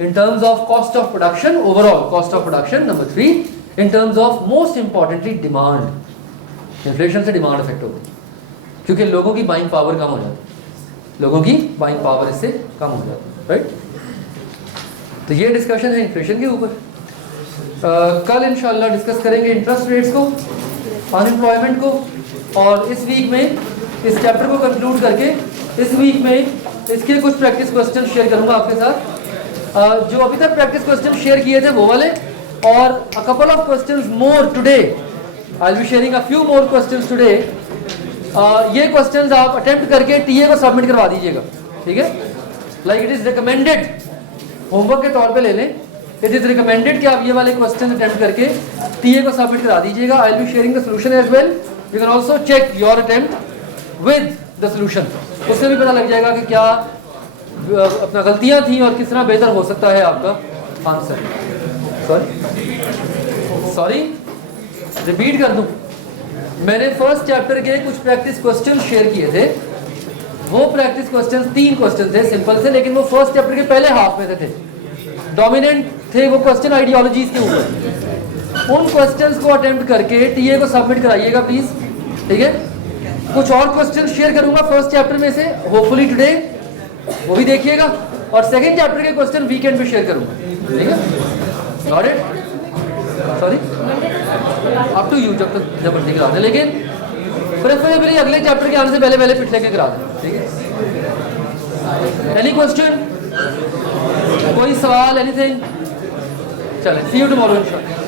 in terms of cost of production, overall cost of production, number 3, in terms of most importantly demand. Inflation से demand effect होती है क्योंकि लोगों की buying power कम हो जाती है, लोगों की बाइंग पावर इससे कम हो जाती है, राइट। तो ये डिस्कशन है इन्फ्लेशन के ऊपर। कल इंशाल्लाह डिस्कस करेंगे इंटरेस्ट रेट्स को, अनएम्प्लॉयमेंट को, और इस वीक में इस चैप्टर को कंक्लूड करके इस वीक में इसके कुछ प्रैक्टिस क्वेश्चन शेयर करूंगा आपके साथ। जो अभी तक प्रैक्टिस क्वेश्चन शेयर किए थे वो वाले, और a couple of questions more today. I'll be sharing a few more questions today. ये questions आप attempt करके TA को सबमिट करवा दीजिएगा, ठीक है। Like it is recommended, homework के तौर पे ले लें, it is recommended कि आप ये वाले questions attempt करके TA को सबमिट करा दीजिएगा। I'll be sharing the solution as well. You can also check your attempt with the solution. उससे भी पता लग जाएगा कि क्या अपना गलतियाँ थी और किस तरह बेहतर हो सकता है आपका आंसर। सॉरी रिपीट कर दूं, मैंने फर्स्ट चैप्टर के कुछ प्रैक्टिस क्वेश्चन शेयर किए थे। वो प्रैक्टिस क्वेश्चन 3 क्वेश्चन थे सिंपल से, लेकिन वो फर्स्ट चैप्टर के पहले हाफ में थे, डोमिनेंट थे वो क्वेश्चन आइडियोलॉजीज के ऊपर। उन क्वेश्चंस को अटेम्प्ट करके टीए को सबमिट कराइएगा प्लीज, ठीक है। कुछ और क्वेश्चन शेयर करूंगा फर्स्ट चैप्टर में से, होपफुली टुडे, वो भी देखिएगा, और सेकंड चैप्टर के क्वेश्चन वीकेंड पे शेयर करूंगा, ठीक है। Got it? Sorry? Up to you, जब मर्जी करा दें, लेकिन प्रेफरेबली अगले चैप्टर के आने से पहले पिछले के करा दें, ठीक है। एनी क्वेश्चन, कोई सवाल, एनीथिंग? चलें, सी यू टुमारो इंशाल्लाह।